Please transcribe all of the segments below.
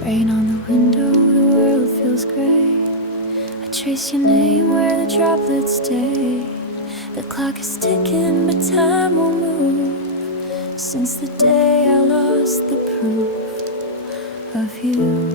Rain on the window, the world feels gray. I trace your name where the droplets stay. The clock is ticking, but time won't move since the day I lost the proof of you.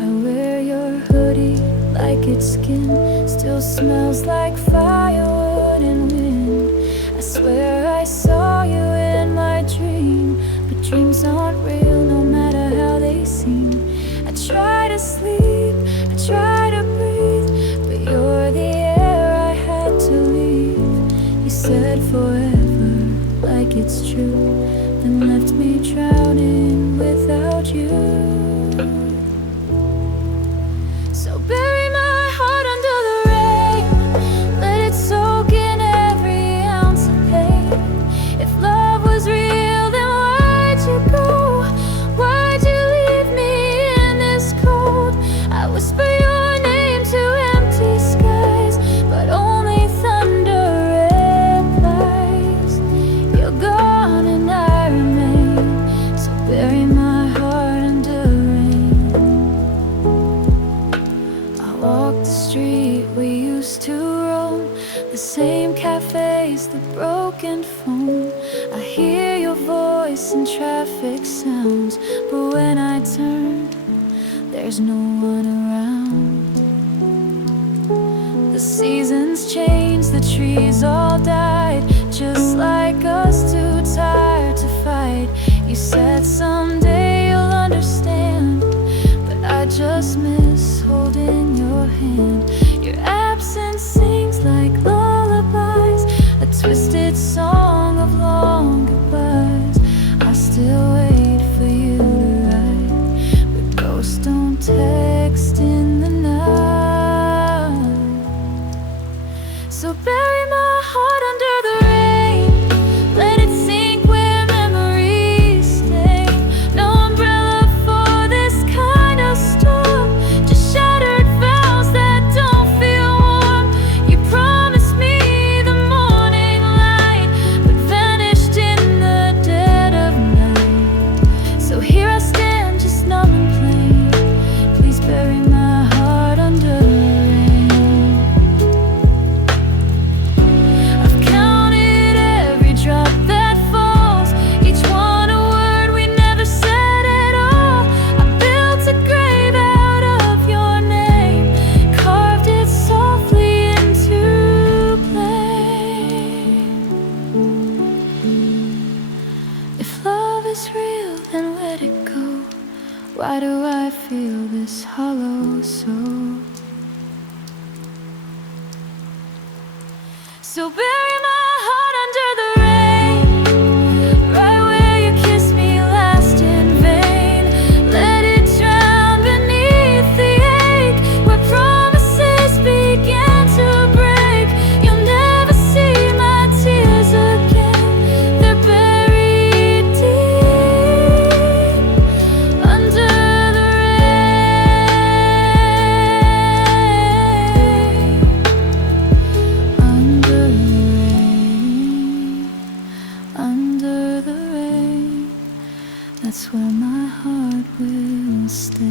I wear your hoodie like it's skin, still smells like firewood and wind. I swear I saw you in my dream, but dreams aren't real no matter how they seem. I try to sleep, I try to breathe, but you're the air I had to leave. You said forever, like it's true, then left me drowning without you. So bury my heart under the rain, let it soak in every ounce of pain. If love was real, then why'd you go? Why'd you leave me in this cold? I whisper your name to empty skies, but only thunder replies. You're gone and I remain, so bury my heart under rain. I walk the street we used to roam, the same cafes, the broken phone. I hear your voice in traffic sounds, but when I turn, there's no one around. The seasons changed, the trees all died, just like us, too tired to fight. You said someday you'll understand, but I just miss holding your hand. Your absence sings like lullabies, a twisted song of long goodbyes. I still wait for you to write, but ghosts don't text in the night. So bury my heart under the rain, let it sink where memories stay. No umbrella for this kind of storm, just shattered vows that don't feel warm. You promised me the morning light, but vanished in the dead of night. So here I stand, just numb and plain. Please bury my heart under the rain. I've counted every drop that falls, each one a word we never said at all. I built a grave out of your name, carved it softly into flame. If love is real, then let it go. Why do I feel this hollow soul? So bury my heart under the rain, right where you kissed me last in vain. Let it drown beneath the ache, where promises began to break. You'll never see my tears again, they're buried deep under the rain. Under the rain, that's where my heart will stay.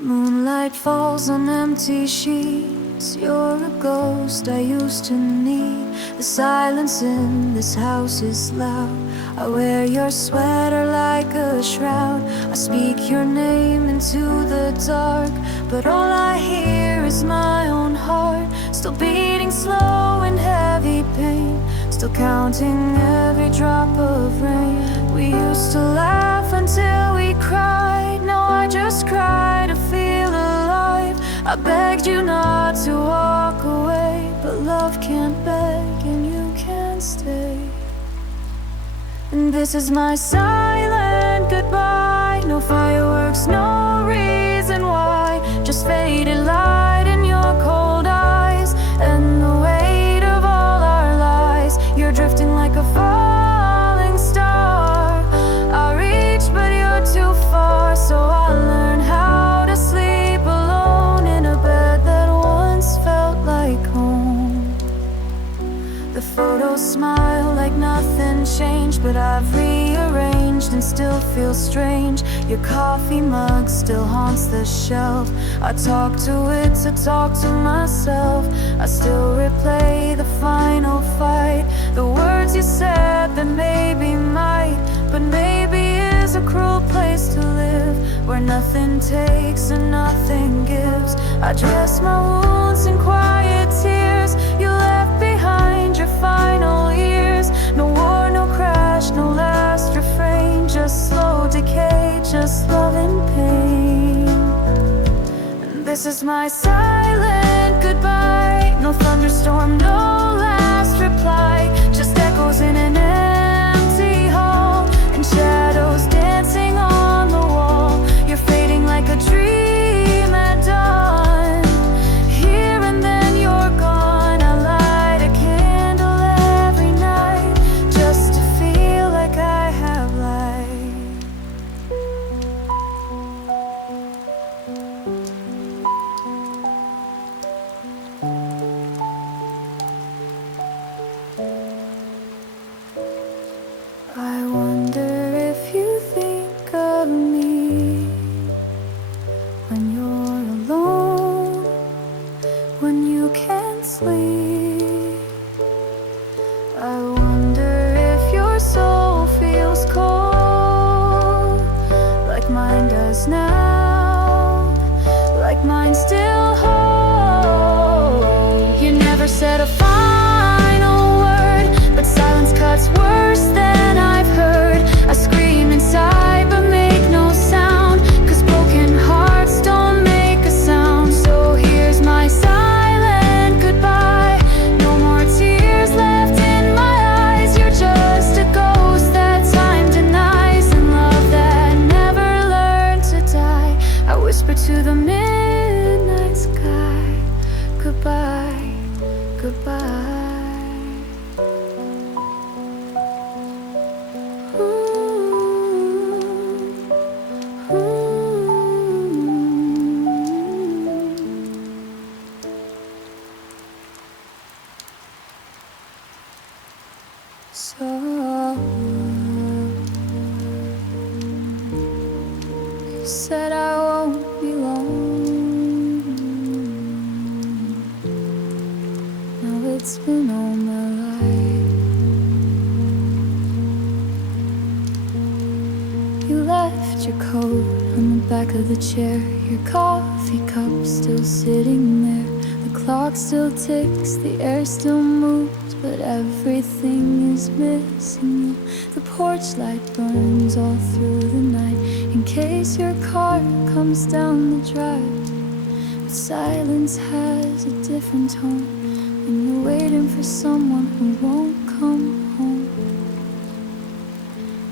Moonlight falls on empty sheets. You're a ghost I used to need. The silence in this house is loud. I wear your sweater like a shroud. I speak your name into the dark, but all I hear is my own heart, still beating slow in heavy pain, still counting every drop of rain. We used to laugh until we cried, now I just cry to feel alive. I begged you not to walk away, but love can't beg and you can't stay. And this is my silent goodbye, no changed, but I've rearranged and still feel strange. Your coffee mug still haunts the shelf. I talk to it to talk to myself. I still replay the final fight, the words you said that maybe might, but maybe is a cruel place to live, where nothing takes and nothing gives. I dress my wounds in quiet tears. You left behind your final years. No war, no crash, no last refrain, just slow decay, just love and pain. And this is my silent goodbye. No thunderstorm, no last reply, just echoes in an empty hall, and shadows dancing on the wall. You're fading like a dream at dawn. Here and then you're gone. I light a candle every night, just to feel like I have light. I wonder if you think of me when you're alone, when you can't sleep. I wonder if your soul feels cold, like mine does now, like mine still holds. You never said a final word, but silence cuts worse than I've heard. I scream inside but make no sound, 'cause broken hearts don't make a sound. So here's my silent goodbye. No more tears left in my eyes. You're just a ghost that time denies, and love that never learned to die. I whisper to the midnight sky, goodbye, goodbye. So you said I won't be long. Now it's been all my life. You left your coat on the back of the chair, your coffee cup still sitting there. The clock still ticks, the air still moves, but everything is missing you. The porch light burns all through the night, in case your car comes down the drive. But silence has a different tone when you're waiting for someone who won't come home.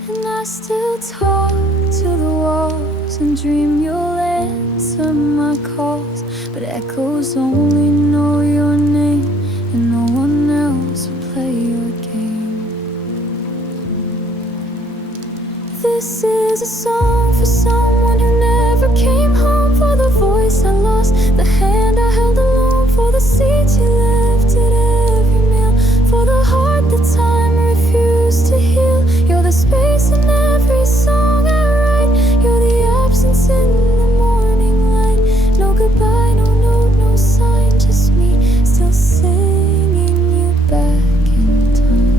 And I still talk to the walls and dream you'll answer my calls, but echoes only know your name, and no one else will play your game. This is a song for someone who never came home, for the voice I lost, the hand I held alone, for the seeds you left at every meal, for the heart that time refused to heal. You're the space in every song I write. You're the absence in the morning light. No goodbye, no note, no sign, just me still singing you back in time.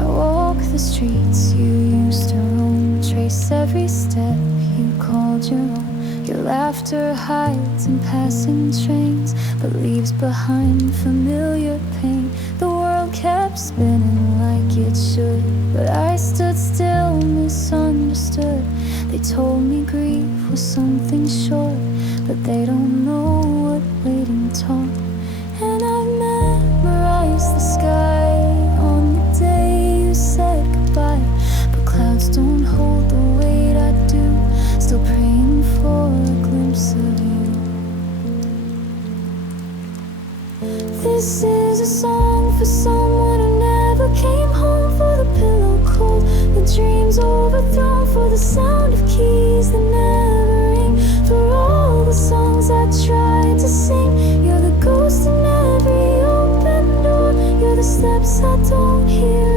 I walk the streets you used to roam, trace every step you called your own. Your laughter hides in passing trains, but leaves behind familiar pain. The world kept spinning like it should, but I stood still, misunderstood. They told me grief was something short, but they don't know what waiting taught. And I've memorized the sky on the day you said goodbye, but clouds don't hold the weight I do, still praying for a glimpse of you. This is a song for someone who never came home, for the pillow cold, the dreams overthrown, for the sound of keys that never ring, for all the songs I tried to sing. You're the ghost in every open door. You're the steps I don't hear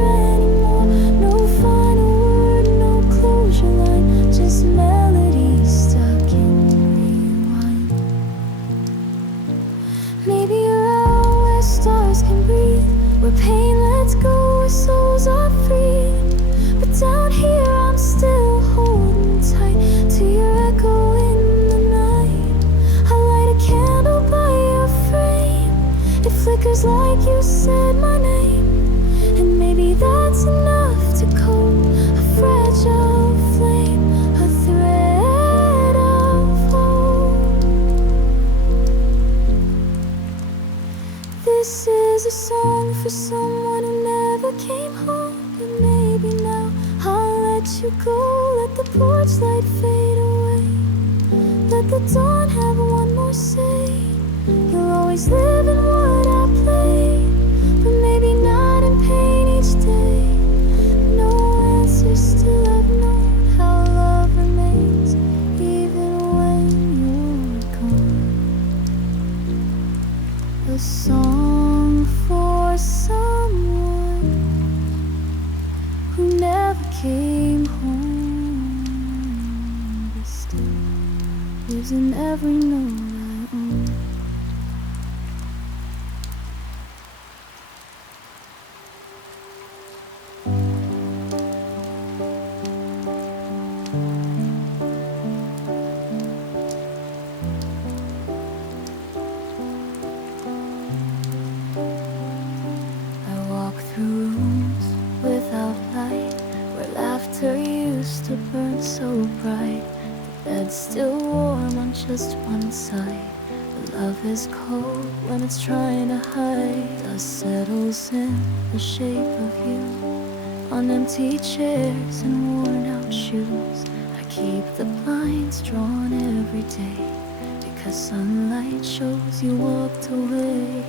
let you go, let the porch light fade away. Let the dawn have one more say. You'll always live in what I play, but maybe not in pain each day. No answer, still I've known how love remains even when you're gone. A song for someone who never came home, but still lives in every note I own. I walk through rooms without light, where laughter used to burn so bright. The bed's still warm on just one side, but love is cold when it's trying to hide. Dust settles in the shape of you on empty chairs and worn out shoes. I keep the blinds drawn every day, because sunlight shows you walked away.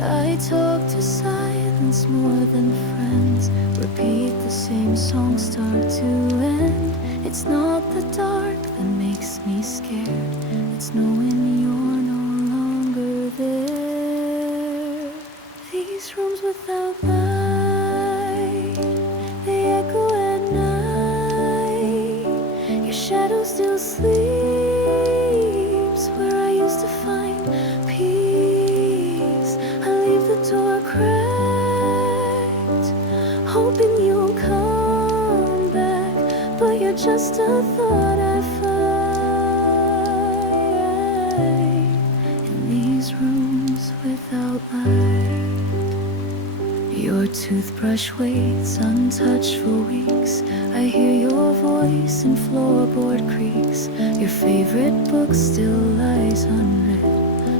I talk to silence more than friends, repeat the same song start to end. It's not the dark that makes me scared, it's knowing you're no longer there. These rooms without light, they echo at night. Your shadow still sleeps where I used to find peace. I leave the door cracked, hoping you'll come back, but you're just a thought I find in these rooms without light. Your toothbrush waits untouched for weeks. I hear your voice in floorboard creaks. Your favorite book still lies unread,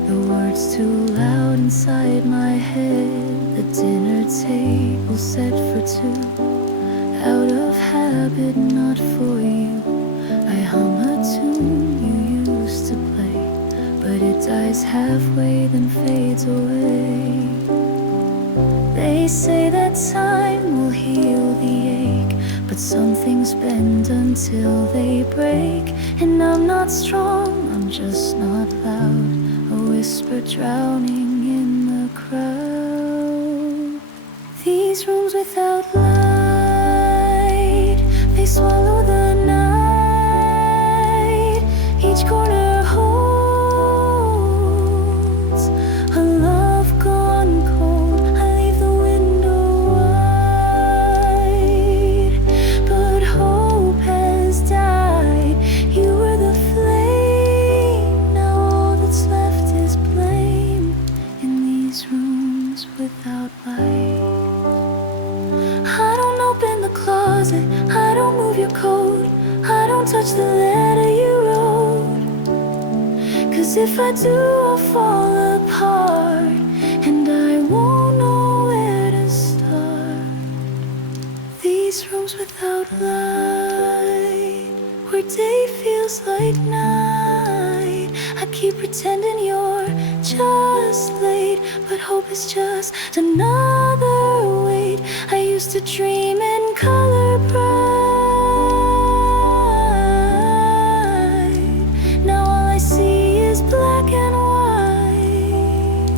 the words too loud inside my head. The dinner table set for two, out of habit, not for you. I hum a tune you used to play, but it dies halfway then fades away. They say that time will heal the ache, but some things bend until they break. And I'm not strong, I'm just not loud, a whisper drowning in the crowd. These rooms without light, they swallow the night. Each corner holds a love gone cold. I leave the window wide, but hope has died. You were the flame, now all that's left is blame. In these rooms without light, I don't open the closet, I don't move your coat, I don't touch the letter you wrote. 'Cause if I do, I'll fall apart, and I won't know where to start. These rooms without light, where day feels like night. I keep pretending you're just late, but hope is just another wait. I used to dream in color bright, now all I see is black and white.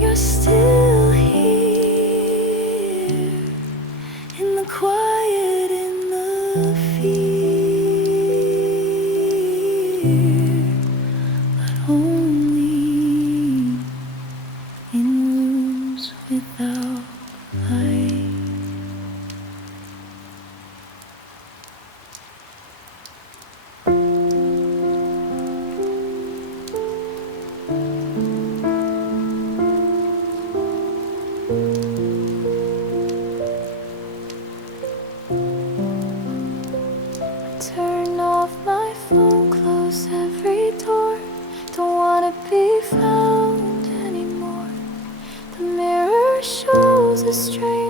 You're still here, in the quiet, in the fear, but only in rooms without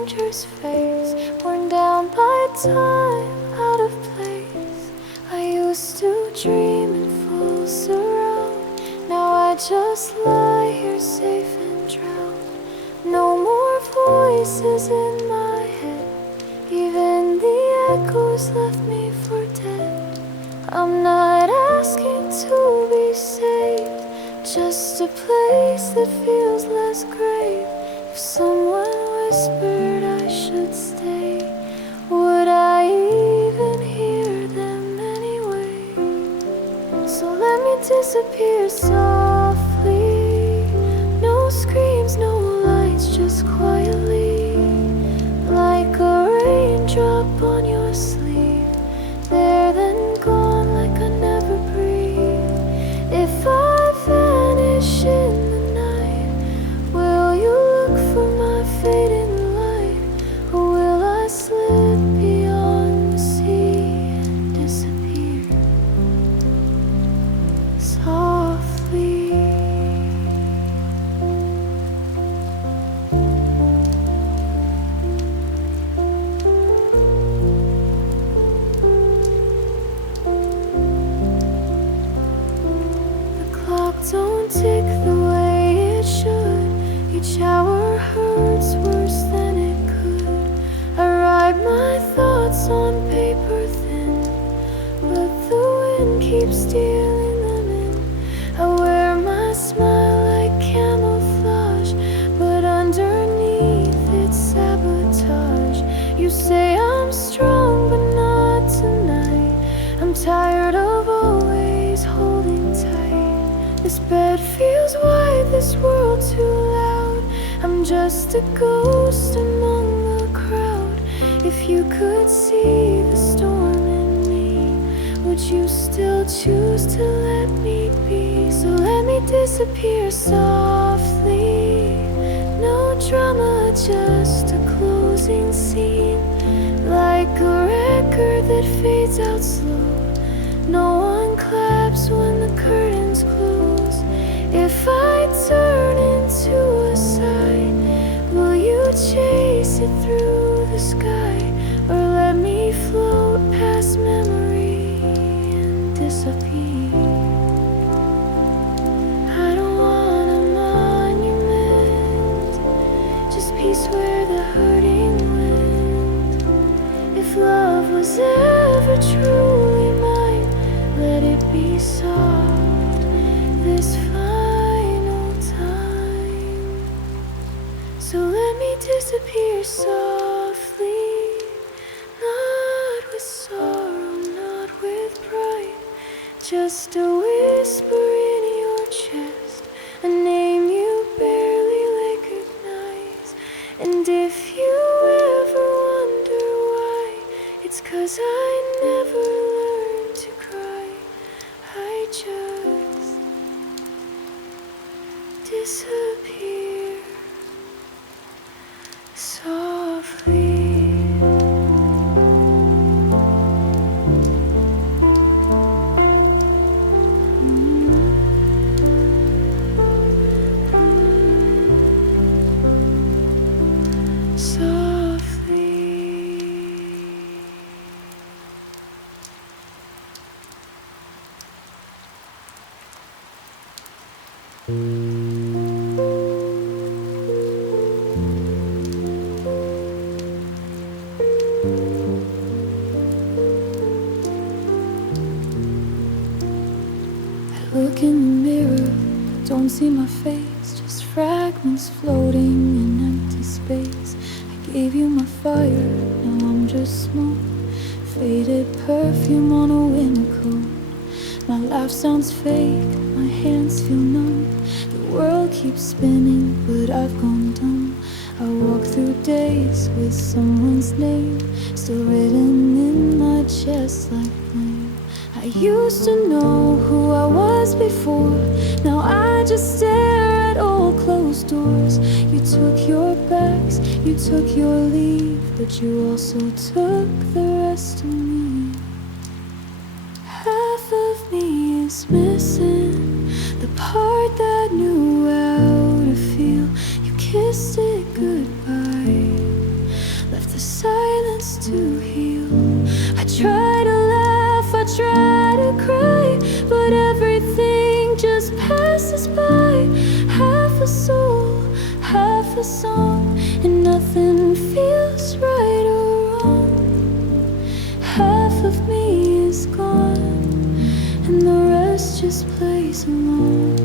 stranger's face, worn down by time, out of place. I used to dream in full surround. Now I just lie here safe and drowned. No more voices in my head, even the echoes left me for dead. I'm not asking to be saved, just a place that feels less grave. If someone whispered I should stay, would I even hear them anyway? So let me disappear softly. No screams, no lights, just quietly, like a raindrop on your sleeve, there then gone like I never breathed. If I vanish in the night, will you look for my fading light, or will I slip beyond the sea and disappear softly? Don't tick the way it should. Each hour hurts worse than it could. I write my thoughts on paper thin, but the wind keeps stealing them in. I wear my smile like camouflage, but underneath it's sabotage. You say I'm strong, but not tonight. I'm tired of always holding tight. This bed feels wide, this world too loud. I'm just a ghost among the crowd. If you could see the storm in me, would you still choose to let me be? So let me disappear softly. No drama, just a closing scene, like a record that fades out slow. No one claps when the curtains close. If I turn into a sign, will you chase it through the sky, or let me float past memory and disappear? I don't want a monument, just peace where the hurting went. If love was ever truly mine, let it be soft this final time. So let me disappear softly, not with sorrow, not with pride, just a whisper in your chest, a name you barely recognize. And if you ever wonder why, it's 'cause I never learned to cry. I just disappear softly. Look in the mirror, don't see my face, just fragments floating in empty space. I gave you my fire, now I'm just smoke, faded perfume on a winter coat. My laugh sounds fake, my hands feel numb. The world keeps spinning, but I've gone dumb. I walk through days with someone's name still written in my chest like flame. I used to know who I was before, now I just stare at old closed doors. You took your bags, you took your leave, but you also took the rest of me. Half of me is missing, the part that knew how to feel. You kissed it goodbye, to heal. I try to laugh, I try to cry, but everything just passes by. Half a soul, half a song, and nothing feels right or wrong. Half of me is gone, and the rest just plays along.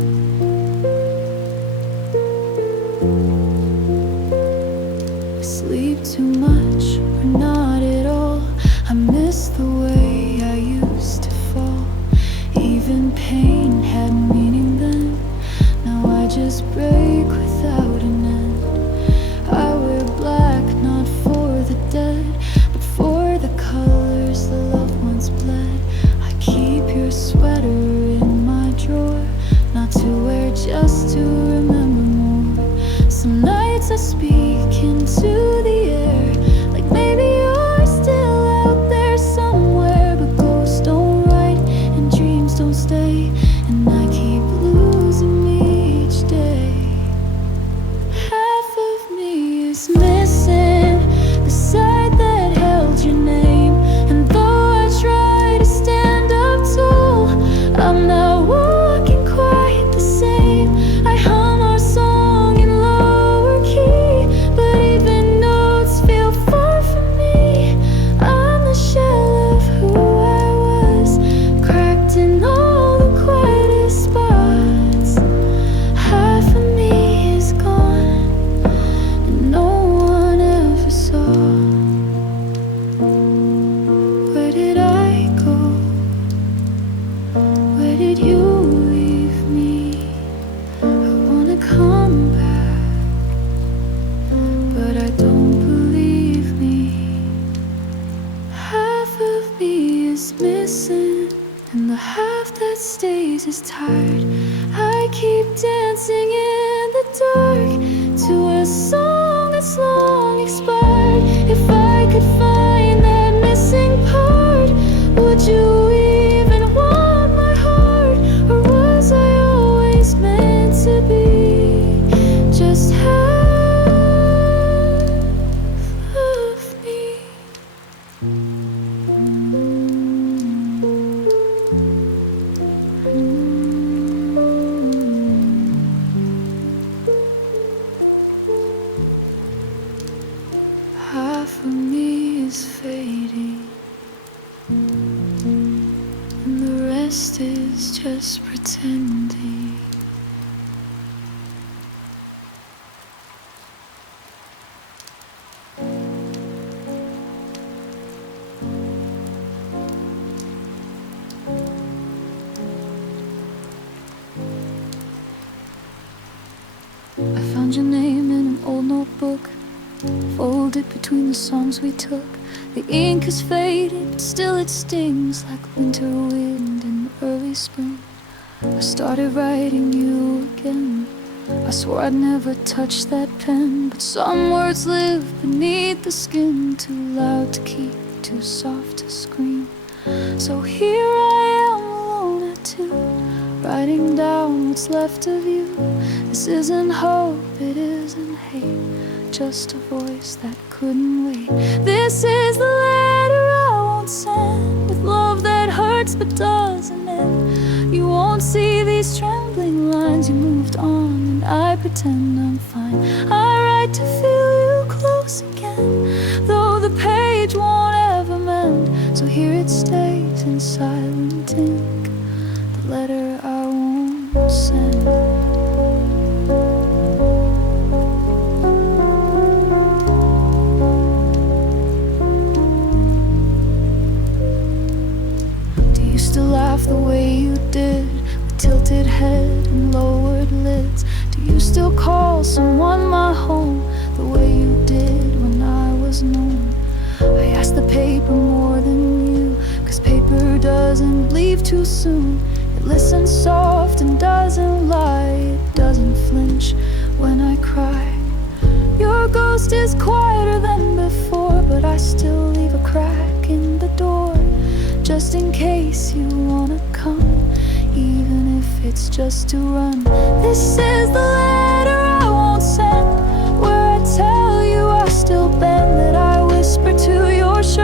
I sleep too much, or not at all. I miss the way I used to fall. Even pain had meaning then. Now I just break without an end. I wear black, not for the dead, but for the colors the loved ones bled. I keep your sweater in my drawer, not to wear, just to remember more. Some nights I speak into the air, like maybe you're still out there somewhere. But ghosts don't write and dreams don't stay, and I keep losing me each day. Half of me is missing, the side that held your name. And though I try to stand up tall, I'm not walking quite the same. I hum our song in lower key, but even notes feel far from me. I'm the shell of who I was, cracked in all the quietest spots. Half of me is gone, and no one ever saw. Where did I go? Where did you leave me? I wanna come back, but I don't believe me. Half of me is missing, and the half that stays is tired. I keep dancing in the dark to a song that's long expired. If I could find that missing part, would you even want my heart? Or was I always meant to be just half of me? Half of me is fading, and the rest is just pretending. I found your name in an old notebook, folded between the songs we took. The ink is faded, but still it stings like winter wind in the early spring. I started writing you again. I swore I'd never touch that pen, but some words live beneath the skin, too loud to keep, too soft to scream. So here I am alone at 2, writing down what's left of you. This isn't hope, it isn't hate, just a voice that couldn't wait. This is the letter I won't send, with love that hurts but doesn't end. You won't see these trembling lines, you moved on and I pretend I'm fine. I write to feel you close again, though the page won't ever mend. So here it stays in silent ink, the letter I won't send. The way you did, with tilted head and lowered lids. Do you still call someone my home, the way you did when I was known? I asked the paper more than you, 'cause paper doesn't leave too soon. It listens soft and doesn't lie, it doesn't flinch when I cry. Your ghost is quieter than before, but I still leave a crack in the door, just in case you wanna come, even if it's just to run. This is the letter I won't send, where I tell you I still bend, that I whisper to your shoulder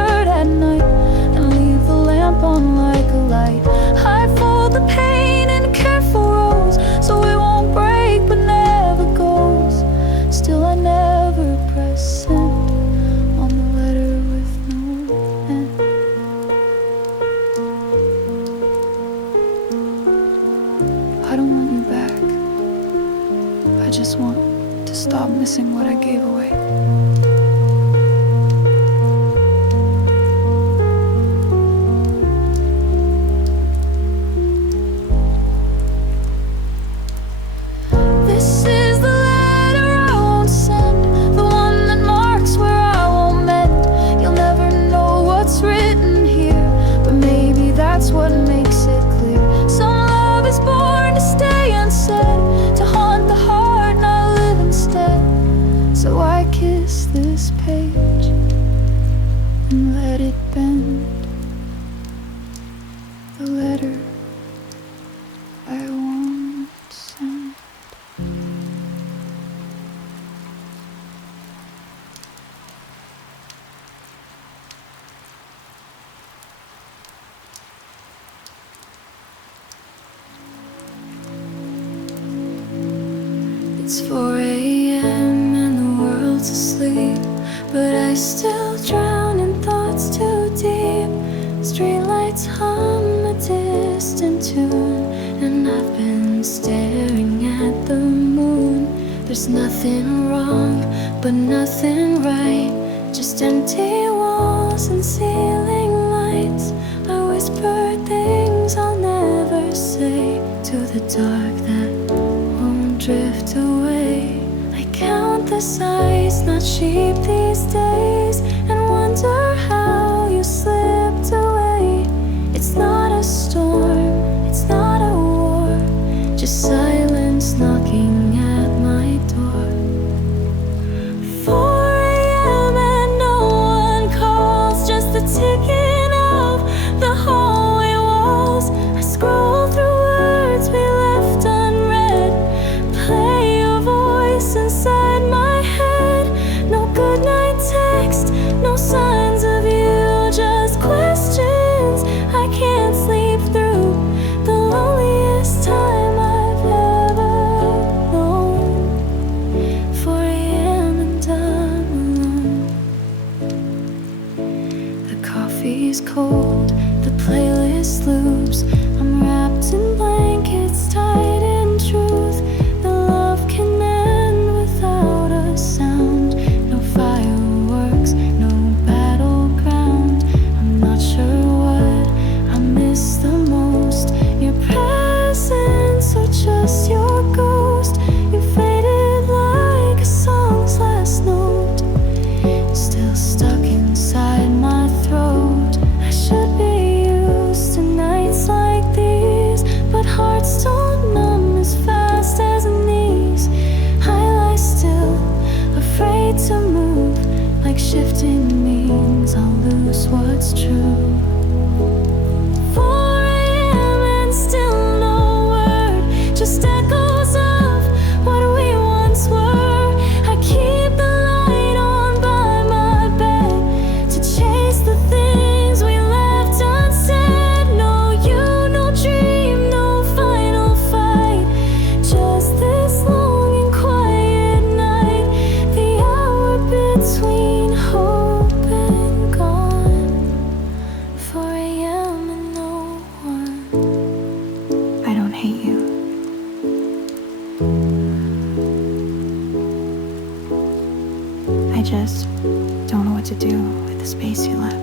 stop missing what I gave away. This is the letter I won't send, the one that marks where I won't mend. You'll never know what's written here, but maybe that's what makes it clear. Some love is born to stay unsaid, to haunt the heart, not live instead. So I kiss this page and let it bend, the letter I won't send. It's 4 a.m. and the world's asleep, but I still drown in thoughts too deep. Streetlights hum a distant tune, and I've been staring at the moon. There's nothing wrong, but nothing right, just empty walls and ceiling lights. I whisper things I'll never say to the dark that won't drift away. I count the size, not sheep these days, and wonder how you slipped away. It's not a storm, it's not a war, just silence knocking at my door. 4 a.m. and no one calls, just the ticking of the hallway walls. I scroll through words we left unread, play your voice inside my head. No goodnight text, no signs of you, just questions I can't sleep through. The loneliest time I've ever known. 4 a.m. and I'm alone. The coffee's cold, the playlist loops. I'm wrapped in blankets, tied in truth. The love can end without a sound. No fireworks, no battleground. I'm not sure what I miss the most, your presence or just your ghost. You faded like a song's last note, still stuck inside my throat. I should be used to nights like these, but hearts don't numb as fast as knees. I lie still, afraid to move, like shifting means I'll lose what's true. 4 a.m. and still no word, just echoes of what we once were. I keep the light on by my bed to chase the things we left unsaid. No you, no dream, no final fight, just this long and quiet night. The hour between hope and gone. 4 a.m. and no one. I don't hate you. I just don't know what to do with the space you left.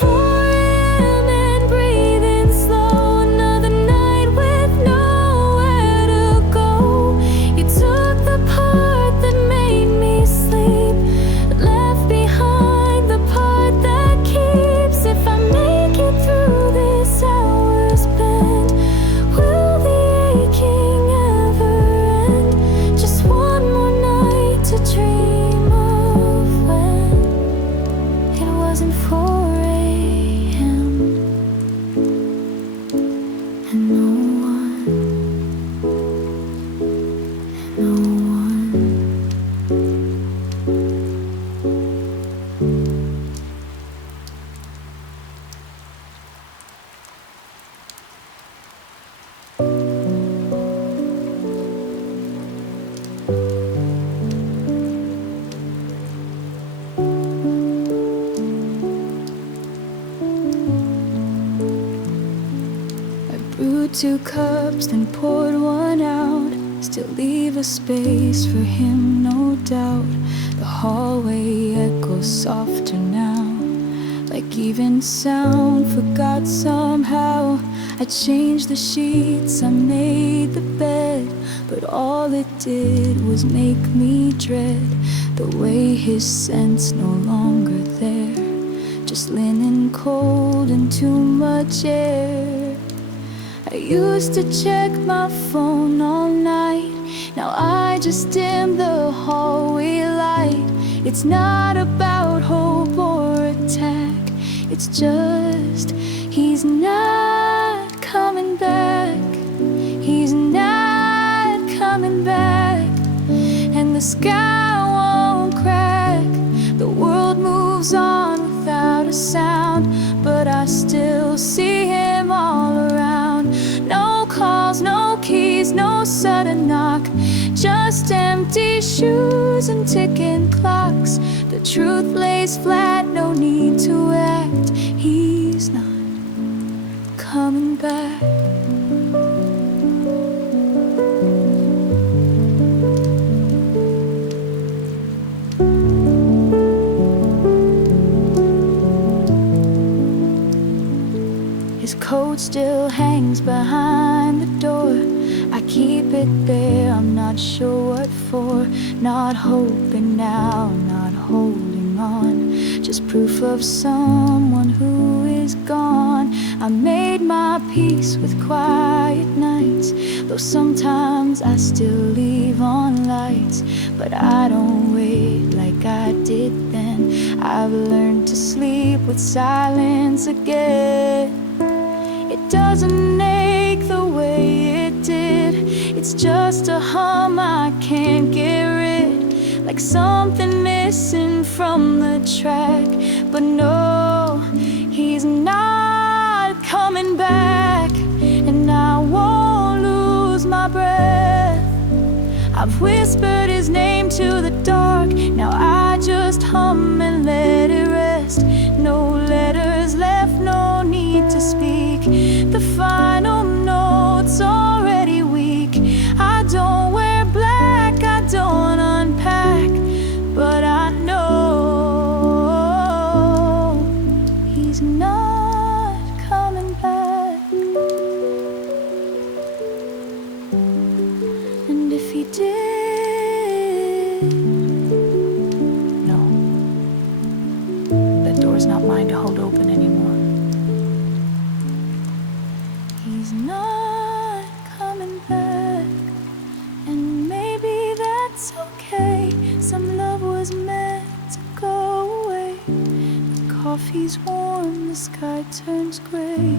4 a.m. and breathing slow, another night with nowhere to go. You took the part that made me sleep, but left behind the part that keeps. If I make it through this hour's bend, will the aching ever end? Just one more night to dream of 2 cups, then poured one out. Still leave a space for him, no doubt. The hallway echoes softer now, like even sound forgot somehow. I changed the sheets, I made the bed, but all it did was make me dread the way his scent's no longer there. Just linen cold and too much air. I used to check my phone all night. Now I just dim the hallway light. It's not about hope or attack, it's just he's not coming back. He's not coming back. And the sky won't crack. The world moves on without a sound, but I still see him all around. No calls, no keys, no sudden knock, just empty shoes and ticking clocks. The truth lays flat, no need to act. He's not coming back. His coat still hangs behind the door. I keep it there, I'm not sure what for. Not hoping now, not holding on, just proof of someone who is gone. I made my peace with quiet nights, though sometimes I still leave on lights. But I don't wait like I did then. I've learned to sleep with silence again. It doesn't ache the way it did. It's just a hum I can't get rid, like something missing from the track. But no, he's not coming back, and I won't lose my breath. I've whispered his name to the dark. Now I just hum and let it rest. No letters left, no need to speak. The final note's already weak. I don't wear black, I don't unpack, but I know he's not coming back. And if he did, no, that door's not mine to hold open anymore. He's not coming back, and maybe that's okay. Some love was meant to go away. The coffee's warm, the sky turns gray,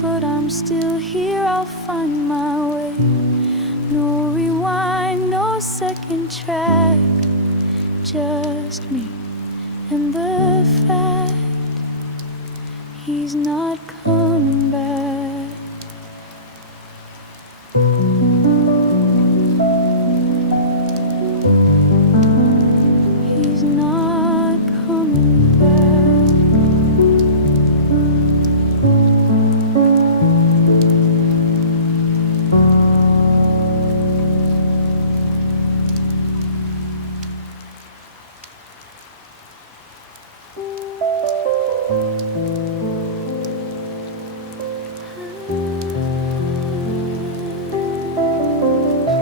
but I'm still here, I'll find my way. No rewind, no second track, just me and the fact he's not coming back. He's not coming back.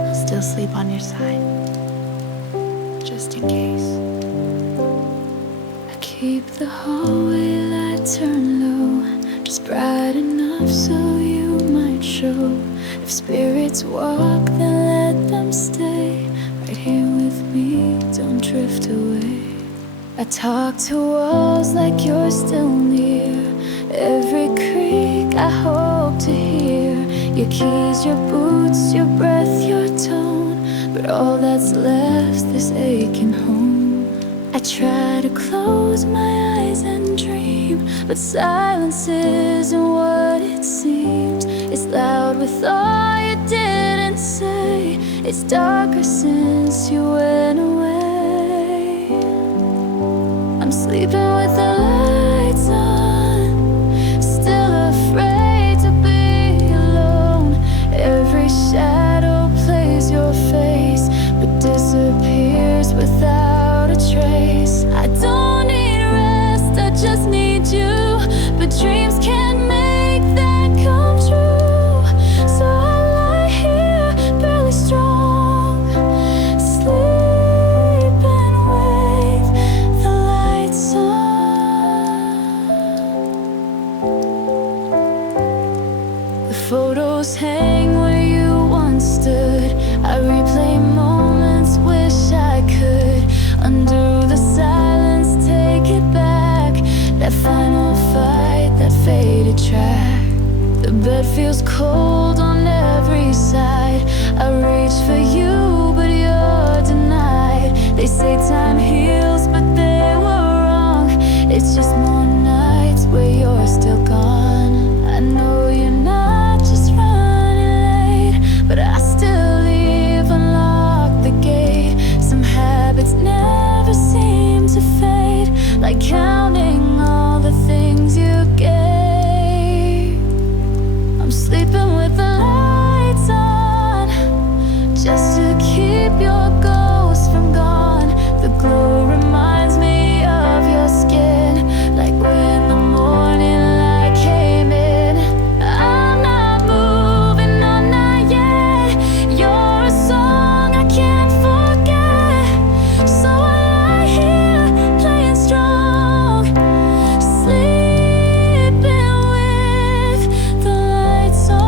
I'll still sleep on your side, just in case. I keep the hallway light turned low, just bright enough so you might show. If spirits walk, then let them stay right here with me, don't drift away. I talk to walls like you're still near. Every creak I hope to hear. Your keys, your boots, your breath, your tone, but all that's left's this aching home. I try to close my eyes and dream, but silence isn't what it seems. It's loud with all you didn't say. It's darker since you went away. I'm sleeping with the lights on, still afraid to be alone. feels cold on every side. I reach for you, but you're denied. They say time heals, but they were wrong. It's just more nights where you're still gone. I know you're not just running late, but I still leave, unlock the gate. Some habits never seem to fade, like counting all the things you gave. I'm sleeping with the lights on, just to keep your ghost from gone. The glow reminds me of your skin, like when the morning light came in. I'm not moving on, not yet. You're a song I can't forget, so I lie here playing strong, sleeping with the lights on.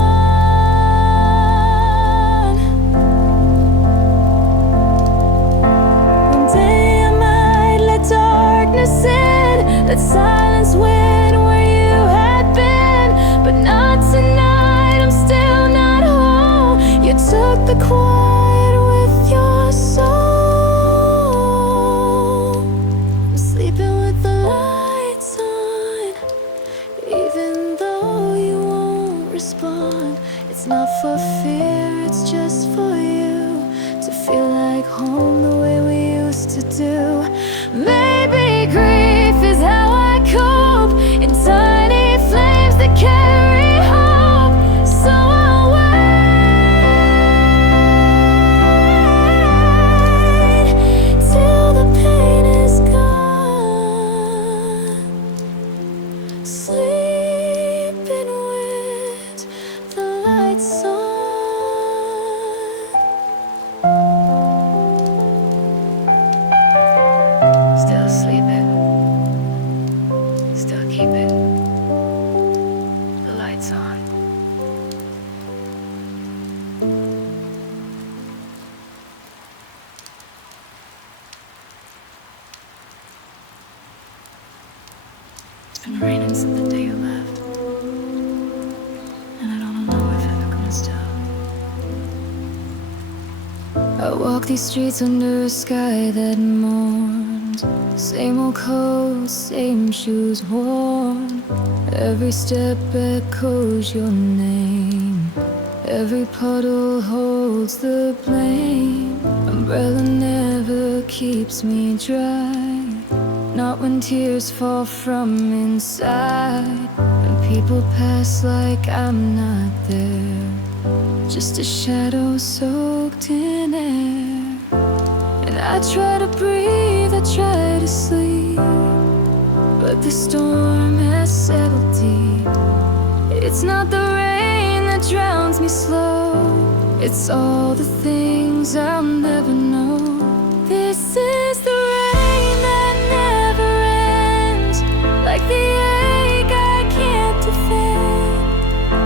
One day I might let darkness in, let silence win where you had been, but not tonight. I'm still not home. You took the quiet with your soul. I'm sleeping with the lights on, even though you won't respond. It's not for fear, it's just for you to feel like home the way we used to do. Maybe grief is how I cope, in tiny flames that carry hope. So I'll wait till the pain is gone, sleeping with the lights on. Still sleeping, still keeping the lights on. It's been raining since the day you left, and I don't know if it's ever gonna stop. I walk these streets under a sky that mourns. Same old clothes, same shoes worn. Every step echoes your name. Every puddle holds the blame. Umbrella never keeps me dry, not when tears fall from inside. When people pass like I'm not there, just a shadow soaked in air. And I try to breathe, I try to sleep, but the storm has settled deep. It's not the rain that drowns me slow, it's all the things I'll never know. This is the rain that never ends, like the ache I can't defend.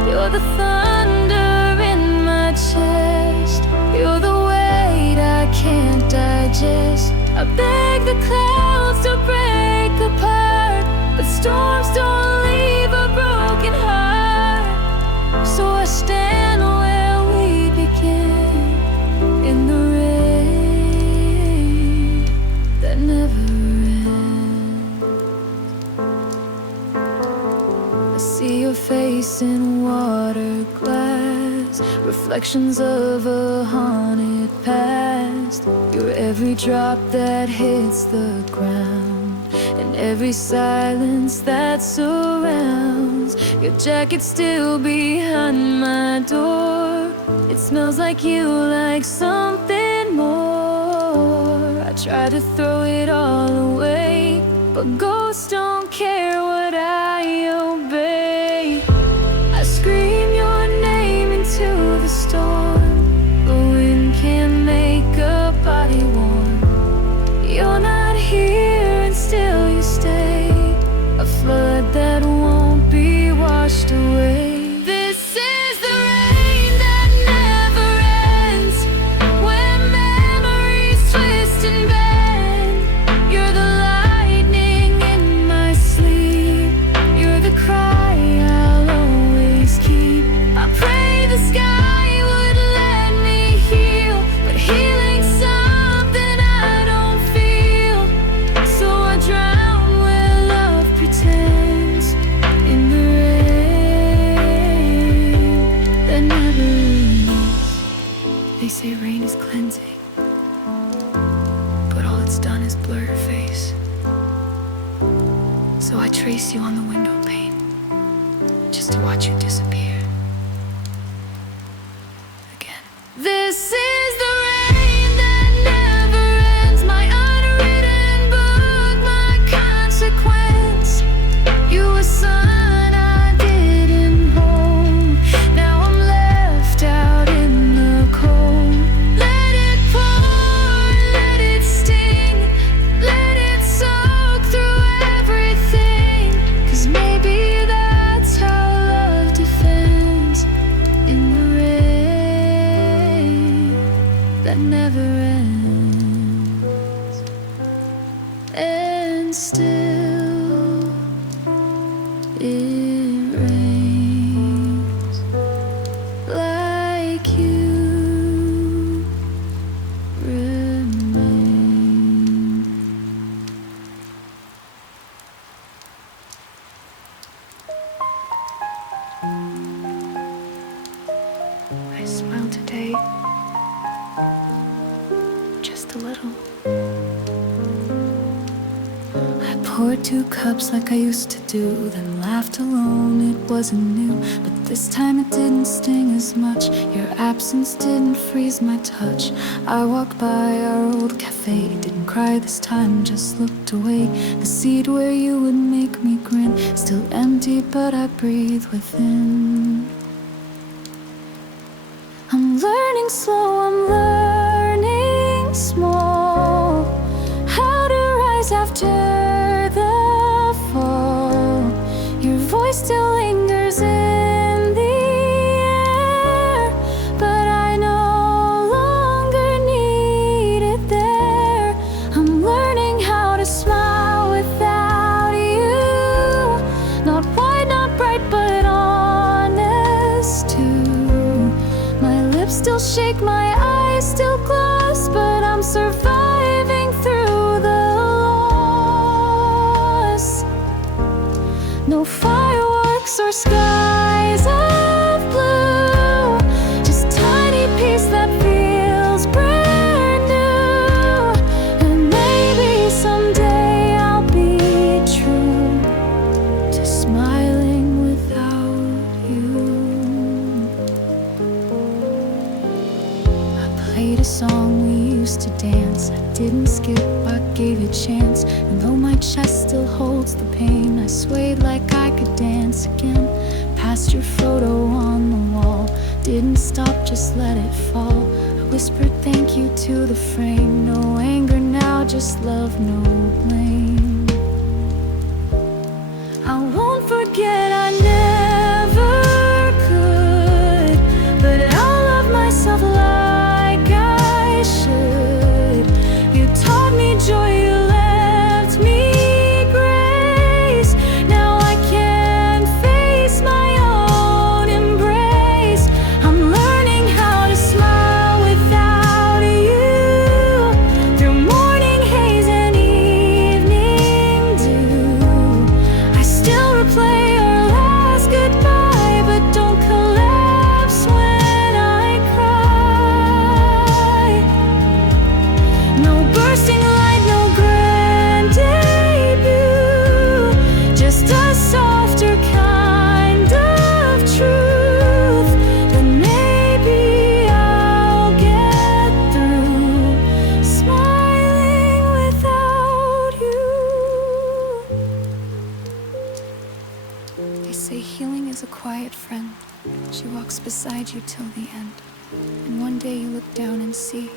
You're the thunder in my chest, you're the weight I can't digest. I beg the clouds to break apart, but storms don't leave a broken heart. So I stand where we began, in the rain that never ends. I see your face in water glass, reflections of a haunted past. You're every drop that hits the ground, and every silence that surrounds. Your jacket still behind my door, it smells like you, like something more. I try to throw it all away, but ghosts don't care what I obey. I scream your name into the storm, the wind can't make a body warm. You're not here and still you stay, a flood that won't be washed away. This is the rain that never ends, when memories twist and bend. You're the lightning in my sleep, you're the cry eyes blur your face. So I trace you on the window pane, just to watch you disappear again. This is the rain that never ends, my unwritten book, my consequence. You were son I didn't hold, now I'm left out in the cold. Let it pour, let it sting, let it soak through everything, 'cause maybe that's how love defends in the rain that never ends. And still it rains like you remain. I smile today, just a little. I poured 2 cups like I used to do, then laughed alone, it wasn't new. But this time it didn't sting as much, your absence didn't freeze my touch. I walked by our old cafe, didn't cry this time, just looked away. The seat where you would make me grin, still empty but I breathe within. I'm learning slow, I'm learning small, how to rise after the fall. Your voice still lingers in the air, but I no longer need it there. I'm learning how to smile without you, not wide, not bright, but honest too. My lips still shake, my eyes still close, but I'm surviving through the loss. No fireworks or skies of blue, just tiny peace that feels brand new. And maybe someday I'll be true to smiling without you. I played a song we used to dance, I didn't skip, I gave it chance. And though my chest still holds the pain, I swayed like I could dance again. Past your photo on the wall, didn't stop, just let it fall. I whispered thank you to the frame, no anger now, just love, no blame. I won't forget, I never could, but I'll love myself like I should. You taught me joy, you left me grace. Now I can face my own embrace. I'm learning how to smile without you, through morning haze and evening dew. I still replay our last goodbye, but don't collapse when I cry. No bursting light, no grand debut, just a softer kind of truth that maybe I'll get through, smiling without you. They say healing is a quiet friend, she walks beside you till the end. And one day you look down and see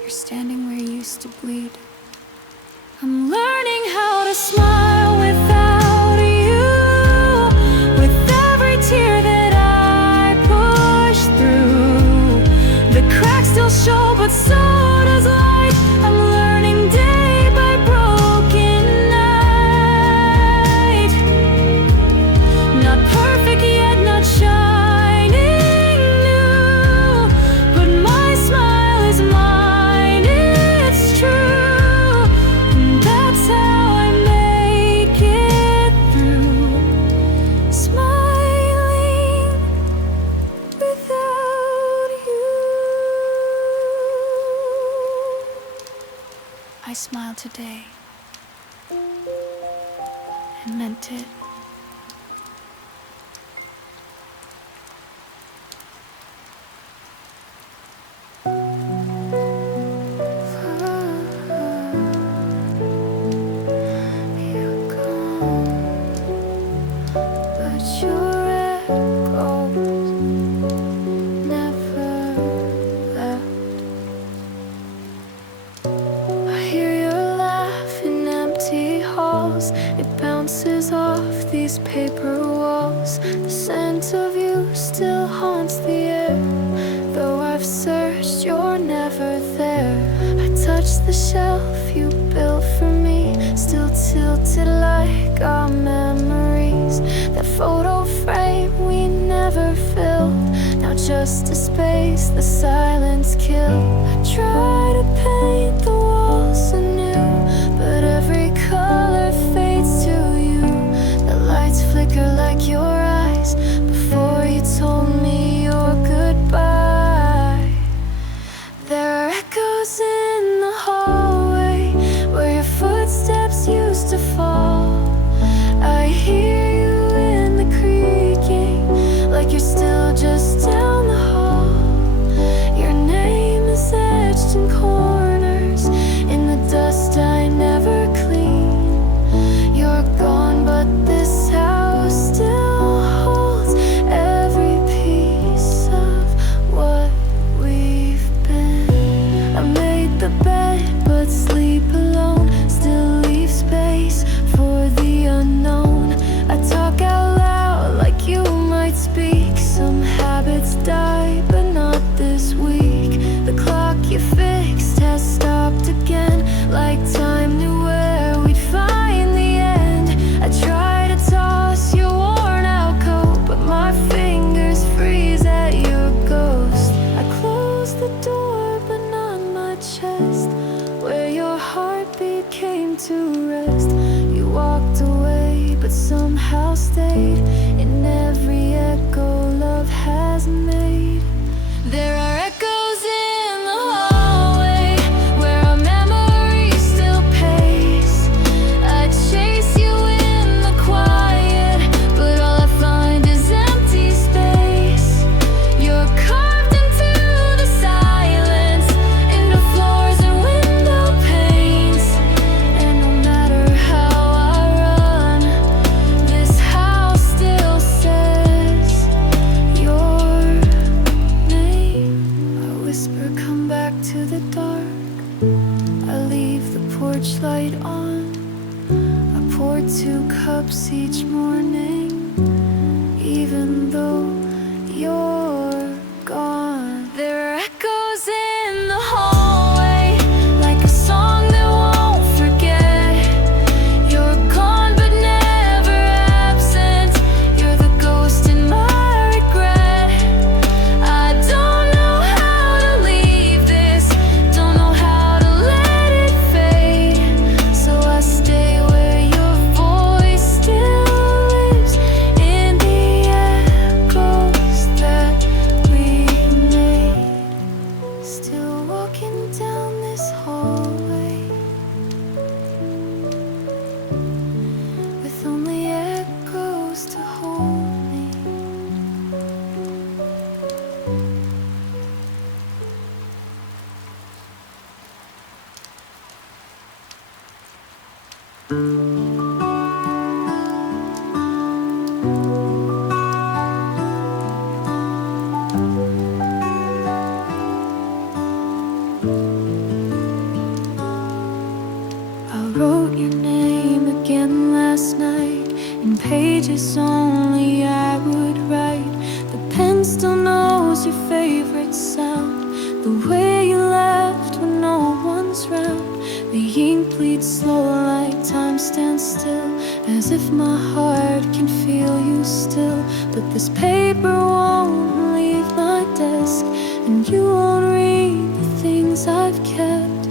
you're standing where you used to bleed. I'm learning how to smile without you, with every tear that I push through. The cracks still show, but so does light. I'm learning day by broken night. Not perfect yet, not shining new, but my smile is mine, it's true. day and meant it. You're gone, but your echoes never left. I hear your laugh in empty halls. It bounces off these paper walls. The scent of you still haunts the air. Though I've searched, you're never there. I touch the shelf you built for me, still tilted like our memories. That photo frame we never filled, now just a space the silence killed. I try to paint the walls anew, but every color fades to you. The lights flicker like your eyes before you told me your goodbye. There are echoes in the hallway where your footsteps used to fall. I hear you in the creaking, like you're still just down the hall. Your name is etched in corners, in the dust I never clean. You're gone, but this house still holds every piece of what we've been. I made the bed, but sleep alone, still leave space for the unknown. I talk out loud like you might speak. Some habits die, but not this week. The clock you fixed has stopped again, like time knew where we'd find the end. I try to toss your worn out coat, but my fingers freeze at your ghost. I close the door, but not my chest, where your heartbeat came to rest. You walked away, but somehow stayed in every echo love has made. There are echoes in the hallway where our memories still pace. I chase you in the quiet, but all I find is empty space. You're carved into the silence, into floors and window panes. And no matter how I run, this house still says your name. I whisper, come back to the dark. I leave the porch light on. I pour 2 cups each morning, even though you're gone. There are echoes in the hallway, like a song that won't forget. You're gone, but never absent. You're the ghost in my regret. I don't know how to leave this, don't know how to let it fade. So I stay where your voice still lives, in the echoes that we made. Still walking down this hallway with only echoes to hold me. I wrote your name again last night, in pages only I would write. The pen still knows your favorite sound, the way you left when no one's round. The ink bleeds slow like time stands still, as if my heart can feel you still. But this paper won't leave my desk, and you won't read the things I've kept.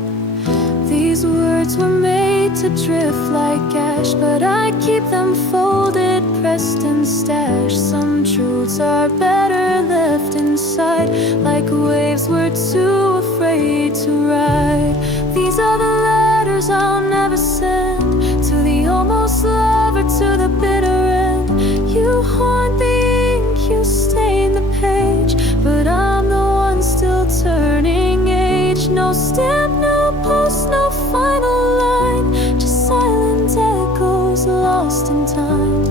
These words were made to drift like ash, but I keep them folded, pressed and stashed. Some truths are better left inside, like waves we're too afraid to ride. These are the letters letters I'll never send, to the almost lover, to the bitter end. You haunt the ink, you stain the page, but I'm the one still turning age. No stamp, no post, no final line, just silent echoes lost in time.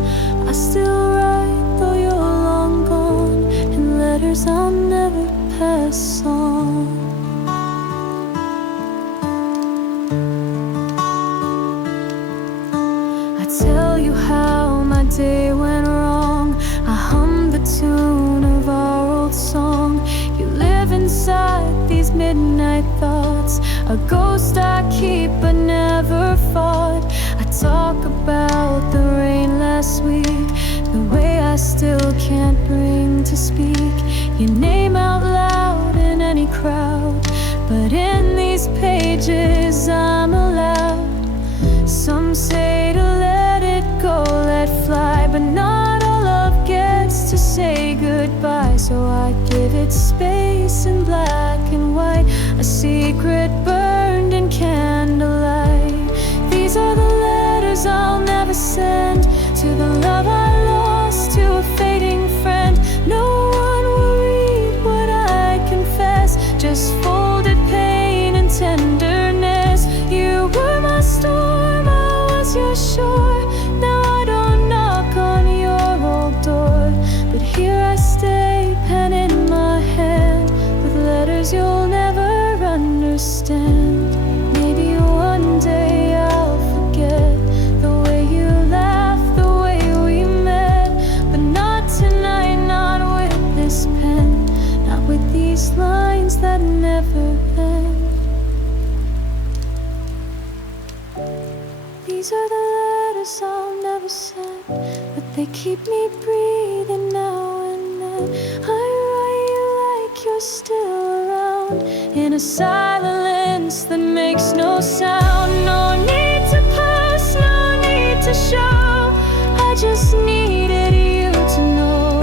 I still write though you're long gone, in letters I'll never pass on. I tell you how my day went wrong, I hum the tune of our old song. You live inside these midnight thoughts, a ghost I keep but never fought. I talk about the rain last week, the way I still can't bring to speak your name out loud in any crowd. But in these pages I'm allowed, some say to let it go, let fly, but not all love gets to say goodbye. So I give it space in black and white, a secret burned in candlelight. These are the letters I'll never send, to the love I lost, to a fading friend. No one will read what I confess, just folded pain and tenderness. You were my storm, I was your shore. Now I don't knock on your old door, but here I stay, pen in my hand, with letters you'll never understand. Maybe one day I'll forget the way you laughed, the way we met, but not tonight, not with this pen, not with these lines that never end. These are the letters I'll never send, but they keep me breathing now and then. I write you like you're still around, in a silence that makes no sound. No need to post, no need to show, I just needed you to know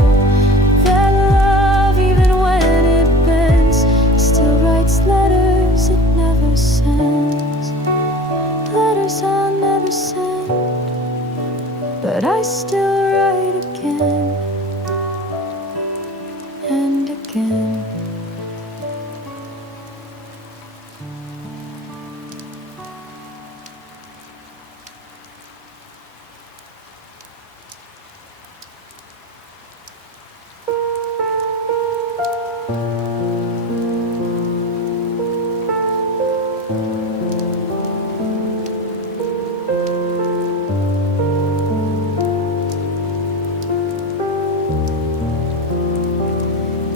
that love, even when it bends, still writes letters it never sends. Letters I'll never send, but I still write again and again.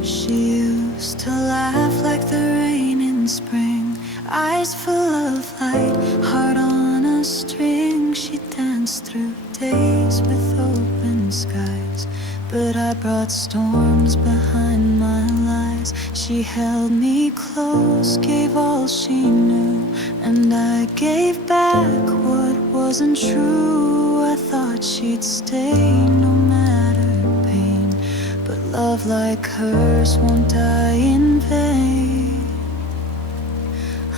She used to laugh like the rain in spring, eyes full of light, heart on a string. She danced through days with open skies, but I brought storms behind my lies. She held me close, gave all she knew, and I gave back what wasn't true. I thought she'd stay no matter pain, but love like hers won't die in vain.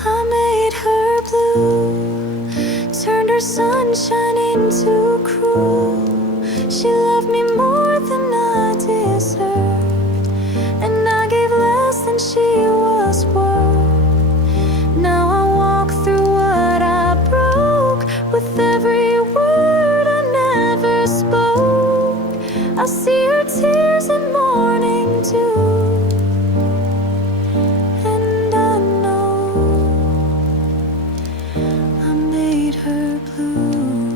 I made her blue, turned her sunshine into cruel. She loved me more than I deserved, and I gave less than she was worth. Now I walk through what I broke, with every word I never spoke. I see her tears and mourning too, and I know I made her blue.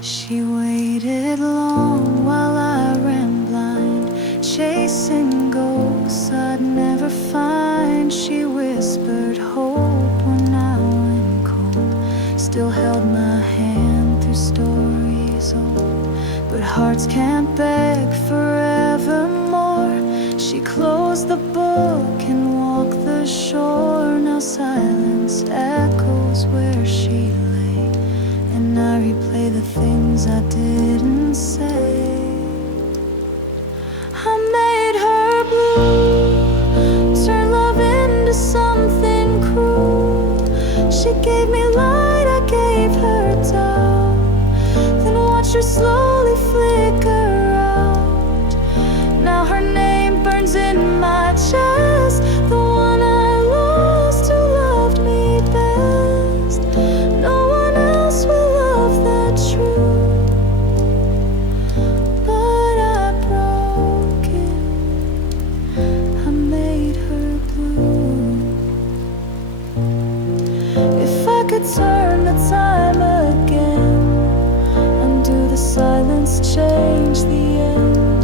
She waited long while I ran blind, chasing ghosts I'd never find. She whispered hope when I went cold, still held my hand through stories old. But hearts can't beg forevermore. She closed the book and walked the shore. Now silence echoes where she lay, and I replay the things I didn't say. I made her blue, turned love into something cruel. She gave slowly flicker out. Now her name burns in my chest, the one I lost who loved me best. No one else will love that true, but I broke it, I made her blue. If I could turn the time again, undo the silence, change the end,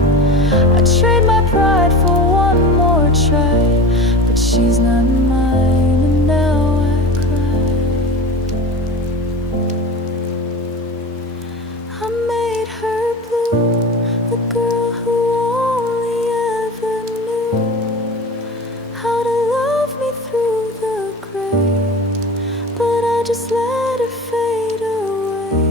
I'd trade my pride for one more try, but she's not mine, and now I cry. I made her blue, the girl who only ever knew how to love me through the gray, but I just let her fade away.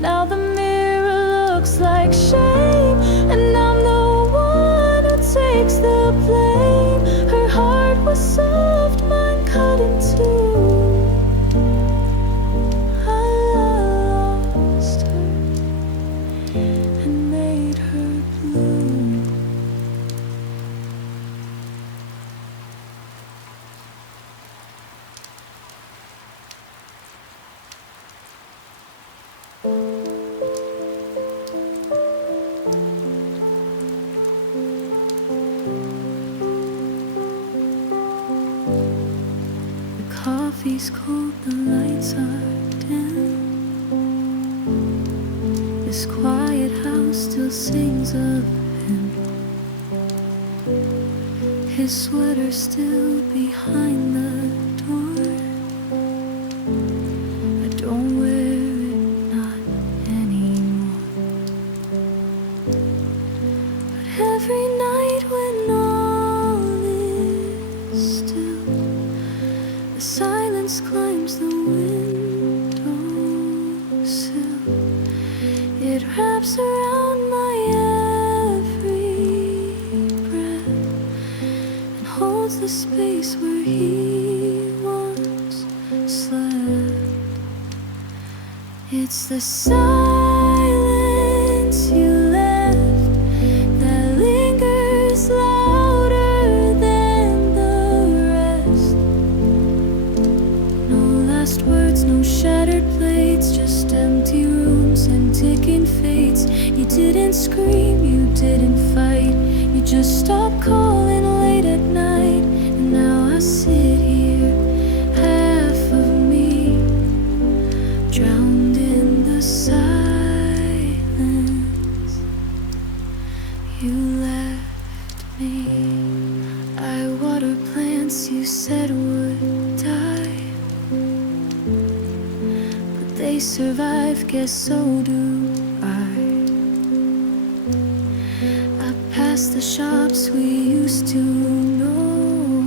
Now the mirror looks like shame, and I'm the one who takes the blame. Her heart was soft, mine cut in two. I lost her and made her blue. The coffee's cold, the lights are dim. This quiet house still sings of him. His sweater still behind the door. I don't wear it, not anymore. But every night when all is still, the silence climbs the windowsill. It wraps around my every breath and holds the space where he once slept. It's the silence you left that lingers louder than the rest. No last words, no shattered plates, just empty rooms and ticking fates. You didn't scream, you didn't fight, you just stopped calling late at night. And now I sit here, half of me drowned in the silence. You left me. I water plants you said would die, but they survive, guess so do I. I pass the shops we used to know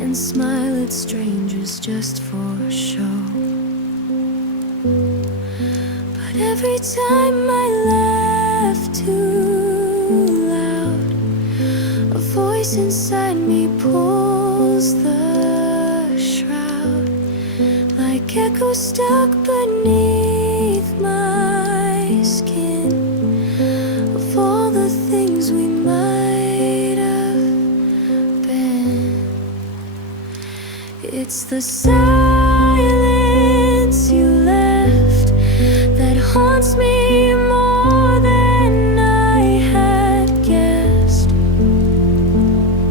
and smile at strangers just for show. But every time I laugh too loud, a voice inside me pulls the shroud, like echoes stuck beneath my skin, of all the things we might have been. It's the silence you left that haunts me more than I had guessed.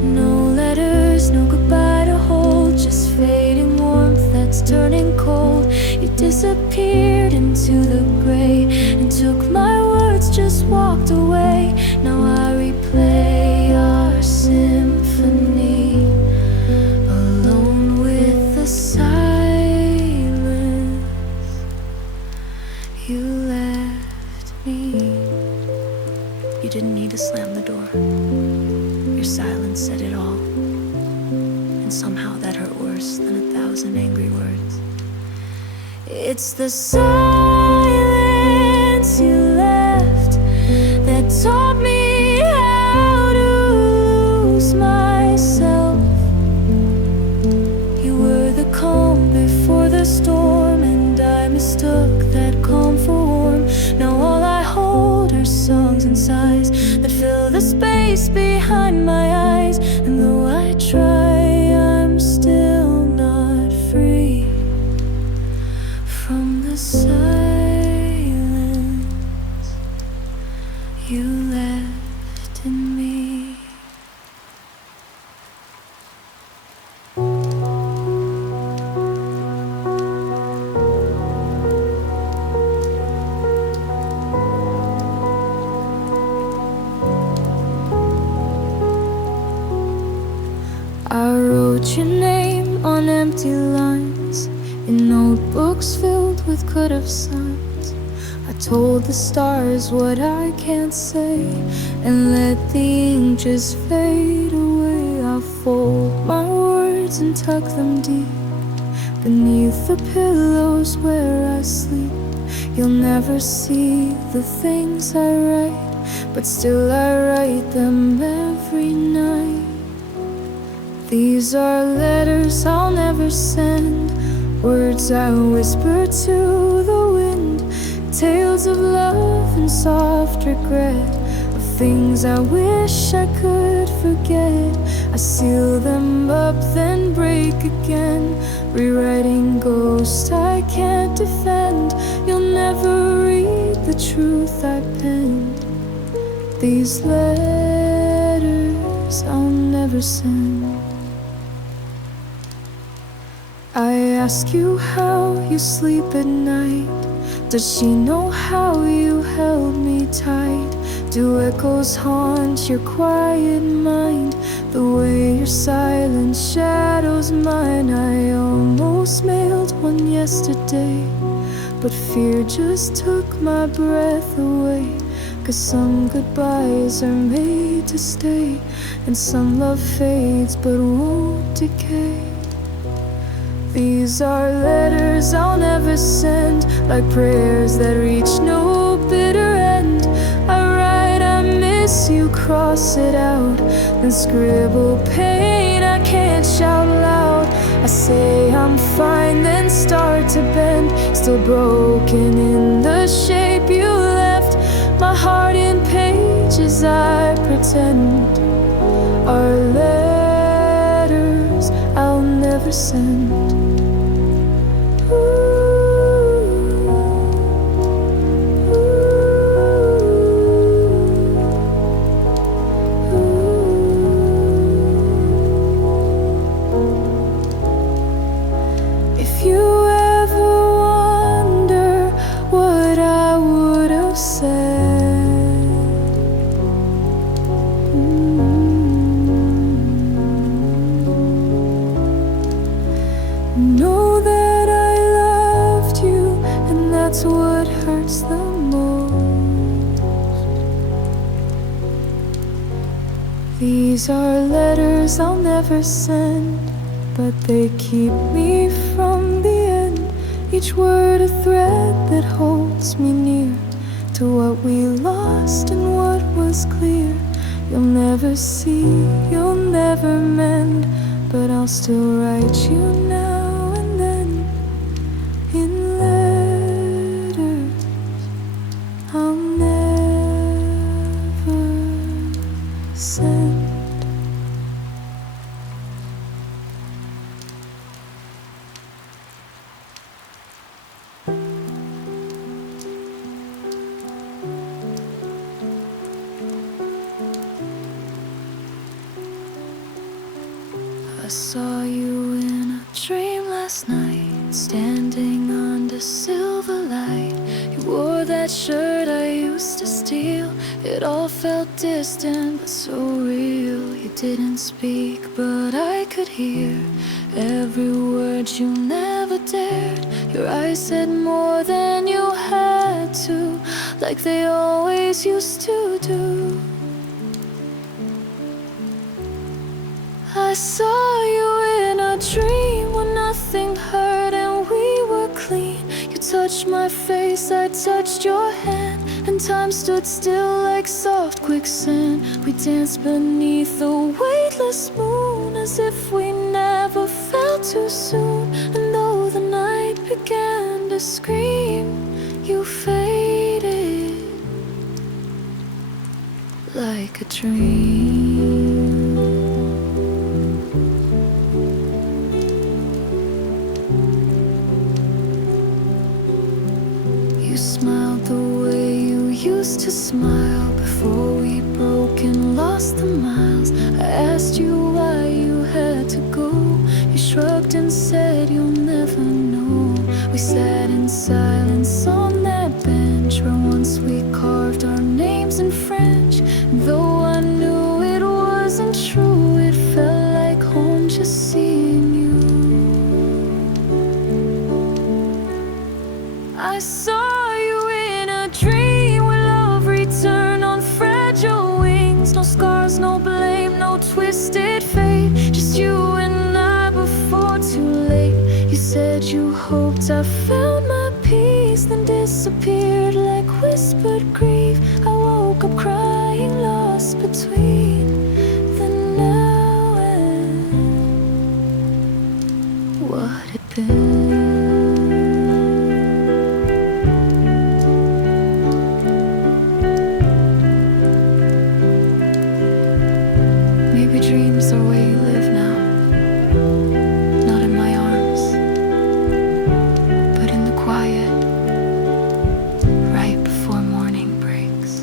No letters, no goodbye to hold, just fading warmth that's turning cold. You disappeared into the gray and took my words, just walked away. Now I replay our symphony, alone with the silence. You left me. You didn't need to slam the door. Your silence said it all, and somehow that hurt worse than 1,000 angry words. It's the silence you left that taught me how to lose myself. You were the calm before the storm, and I mistook that silence you left in me. I wrote your name on empty lines in notebooks filled with could-have signs. I told the stars what I can't say and let the ink just fade away. I fold my words and tuck them deep beneath the pillows where I sleep. You'll never see the things I write, but still I write them every night. These are letters I'll never send, words I whisper to the wind, tales of love and soft regret, of things I wish I could forget. I seal them up, then break again, rewriting ghosts I can't defend. You'll never read the truth I penned. These letters I'll never send. I ask you how you sleep at night. Does she know how you held me tight? Do echoes haunt your quiet mind, the way your silence shadows mine? I almost mailed one yesterday, but fear just took my breath away. 'Cause some goodbyes are made to stay, and some love fades but won't decay. These are letters I'll never send, like prayers that reach no bitter end. I write I miss you, cross it out, then scribble pain I can't shout loud. I say I'm fine, then start to bend, still broken in the shape you left. My heart in pages I pretend are letters I'll never send. If you ever wonder what I would have said, know that I loved you, and that's what hurts the most. These are letters I'll never send, but they keep me from the end. Each word a thread that holds me near to what we lost and what was clear. You'll never see, you'll never mend, but I'll still write you now and then in letters I'll never send. I saw you in a dream last night, standing under silver light. You wore that shirt I used to steal. It all felt distant but so real. You didn't speak but I could hear every word you never dared. Your eyes said more than you had to, like they always used to do. I saw you in a dream when nothing hurt and we were clean. You touched my face, I touched your hand, and time stood still like soft quicksand. We danced beneath the weightless moon as if we never felt too soon. And though the night began to scream, you faded like a dream. used to smile before we broke and lost the miles. I asked you why you had to go. You shrugged and said you'll never know. We sat in silence on that bench where once we carved our names in French. And though I knew it wasn't true, it felt like home just seeing you. I saw you in a dream where love returned on fragile wings. No scars, no blame, no twisted fate, just you and I before too late. You said you hoped I found my peace, then disappeared like whispered grief. I woke up crying, lost between the now and what had been. Maybe dreams are where you live now, not in my arms, but in the quiet, right before morning breaks.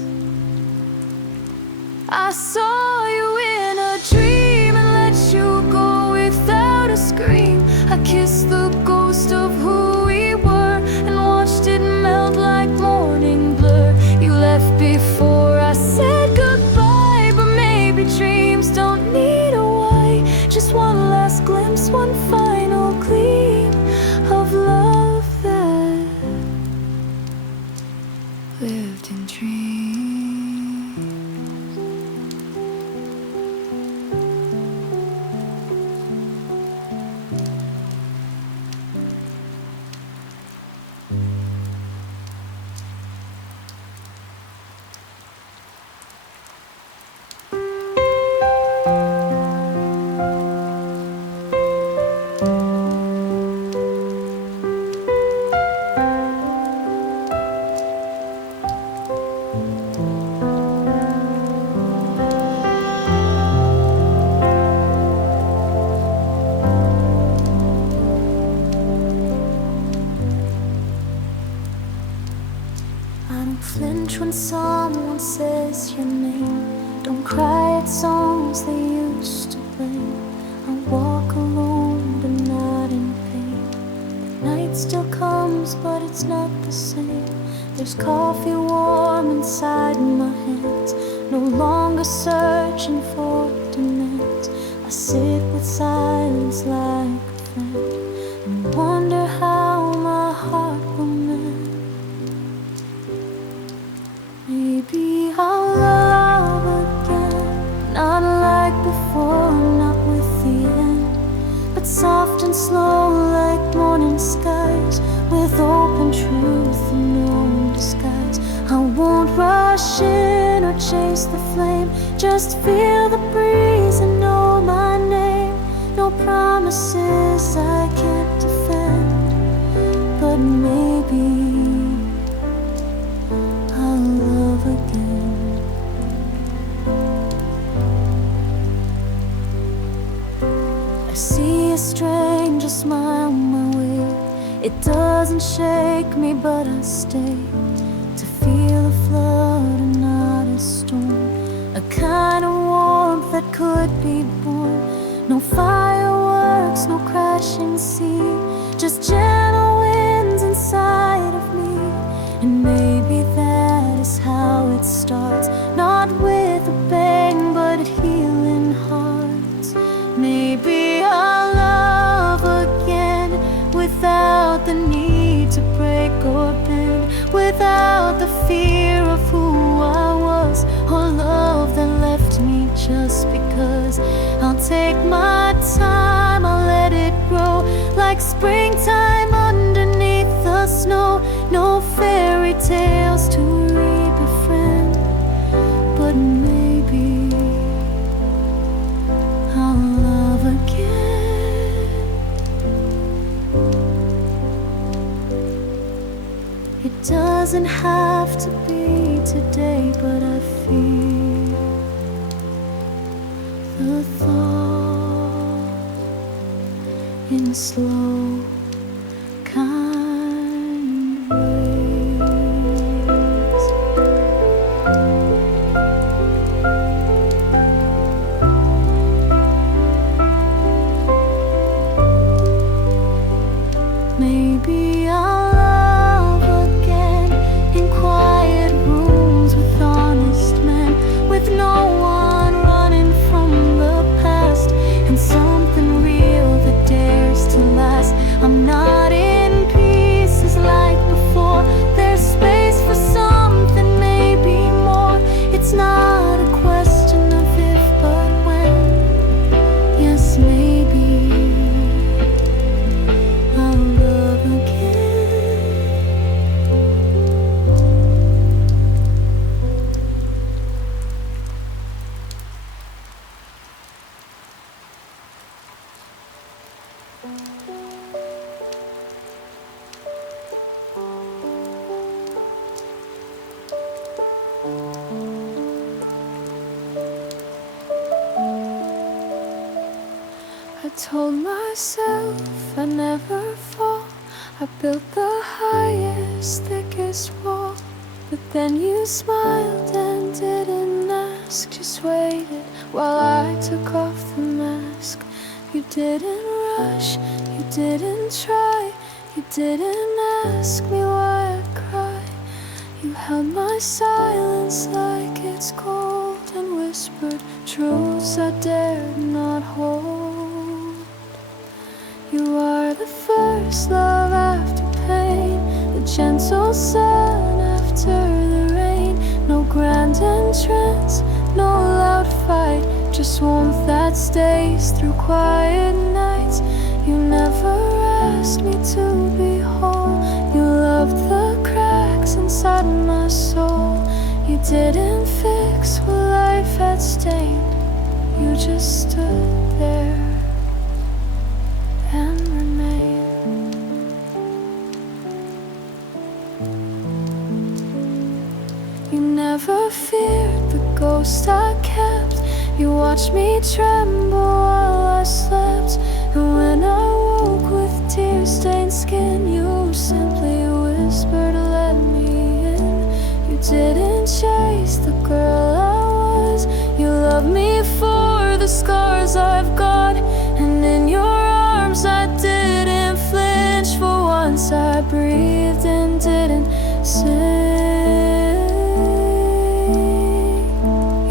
I saw you in a dream and let you go without a scream. I kissed the ghost of who we were and watched it melt like morning blur. You left before I said goodbye, but maybe dreams don't need a why. Just one last glimpse, one final gleam of love that lived in dreams. I don't flinch when someone says your name. Don't cry at songs they used to play. I walk alone but not in pain. The night still comes but it's not the same. There's coffee warm inside my hands. No longer searching for demands. I sit with silence like a friend and wonder how my heart will mend. Maybe I'll love again, not like before, not with the end, but soft and slow like morning skies, with open truth and no disguise. I won't rush in or chase the flame, just feel the breeze and know my name. No promises I can't defend, but maybe again. I see a stranger smile my way. It doesn't shake me but I stay to feel a flood and not a storm, a kind of warmth that could be born. No fireworks, no crashing sea, just gentle winds inside of me. And maybe that is how it starts, not with a bang but healing hearts. Maybe I'll love again without the need to break or bend, without the fear of who I was or love that left me just because. I'll take my time, I'll let it grow like springtime underneath the snow. No fairy tales to re-befriend, but maybe I'll love again. It doesn't have to be today, but I feel the thought in slow kind ways. Maybe I'll love again in quiet rooms with honest men, with no one running from the past, and something real that dares to last. I'm not in pieces like before. There's space for something, maybe more. It's not a question of if but when. Yes, maybe I'll love again. I told myself I'd never fall. I built the highest, thickest wall. But then you smiled and didn't ask, just waited while I took off the mask. You didn't rush, you didn't try, you didn't ask me why I cry. You held my silence like it's gold and whispered truths I dared not hold. You are the first love after pain, the gentle sun after the rain. No grand entrance, no loud fight, just warmth that stays through quiet nights. You never asked me to be whole. You loved the cracks inside my soul. You didn't fix what life had stained. You just stood there and remained. You never feared the ghost I kept. You watched me tremble while I slept. And when I woke with tear-stained skin, you simply whispered, let me in. You didn't chase the girl I was. You loved me for the scars I've got. And in your arms I didn't flinch. For once I breathed and didn't sing.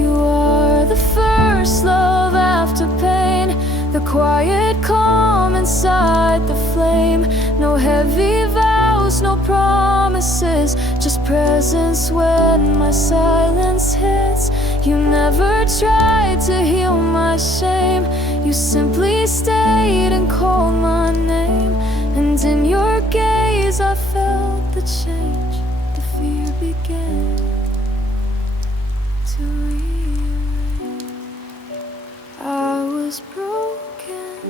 You are the first love after pain, the quiet calm inside the flame. No heavy vows, no promises, just presence when my silence hits. You never tried to heal my shame. You simply stayed and called my name. And in your gaze I felt the change. The fear began to erase. I was broken,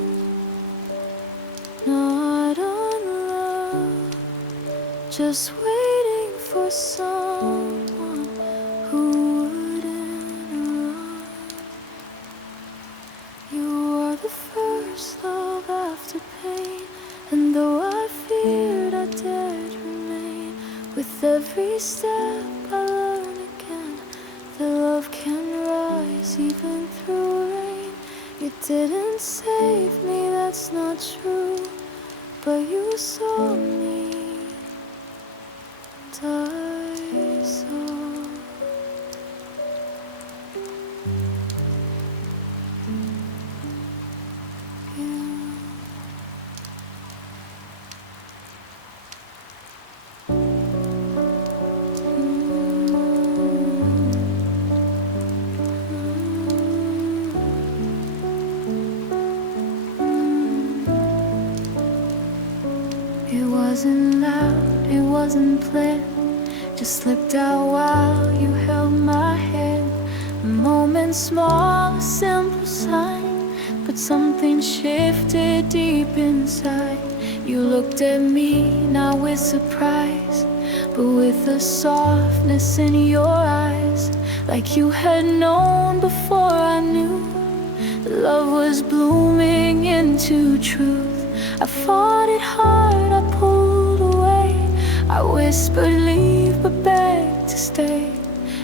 not unloved, just waiting for someone who wouldn't run. You are the first love after pain, and though I feared, I dared remain. With every step I learn again that love can rise even through rain. You didn't save me, that's not true, but you saw me die so. It wasn't loud, it wasn't planned, just slipped out while you held my hand. A moment small, a simple sign, but something shifted deep inside. You looked at me, not with surprise, but with a softness in your eyes, like you had known before I knew. Love was blooming into truth. I fought it hard, I pulled away. I whispered leave, but begged to stay.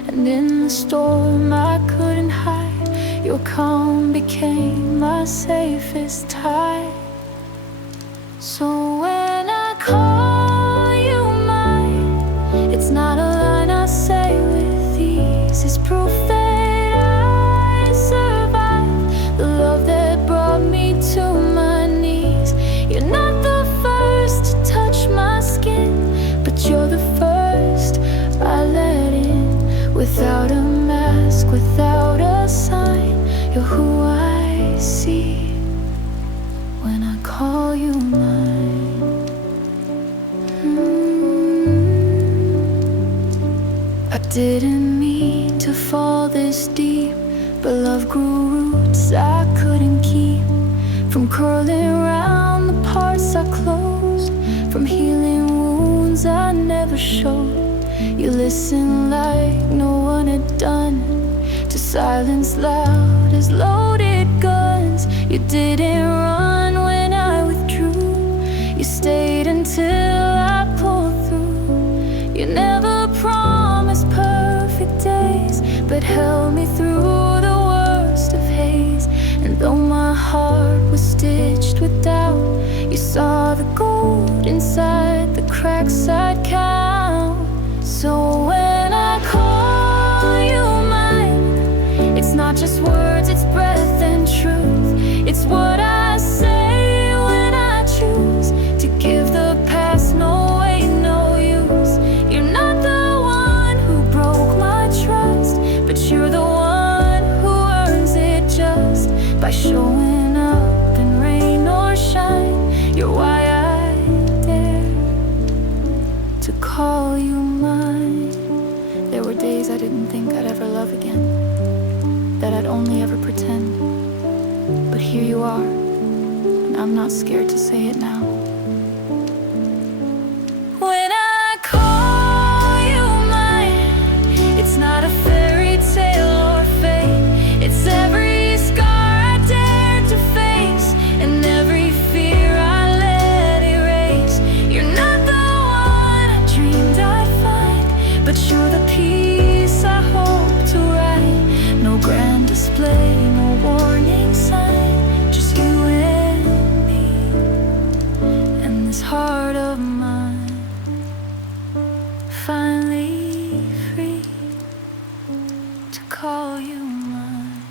And in the storm I couldn't hide. Your calm became my safest tide. So when I didn't mean to fall this deep, but love grew roots I couldn't keep. From curling around the parts I closed, from healing wounds I never showed. You listened like no one had done, to silence loud as loaded guns. You didn't run when I withdrew, you stayed until I pulled through. You never promised perfect days, but held me through the worst of haze. And though my heart was stitched with doubt, you saw the gold inside the cracks I'd count. So when I call you mine, it's not just words, it's breath and truth. It's what I say when I choose to give the past no weight, no use. You're not the one who broke my trust, but you're the one who earns it just by showing up in rain or shine. You're why I dare to call you mine. There were days I didn't think I'd ever love again, that I'd only ever pretend. But here you are, and I'm not scared to say it now. When I call you mine, it's not a fairy tale or fate. It's every scar I dared to face, and every fear I let erase. You're not the one I dreamed I'd find, but you're the peace I hope to write. No grand display, no warning sign, just you and me, and this heart of mine, finally free to call you mine.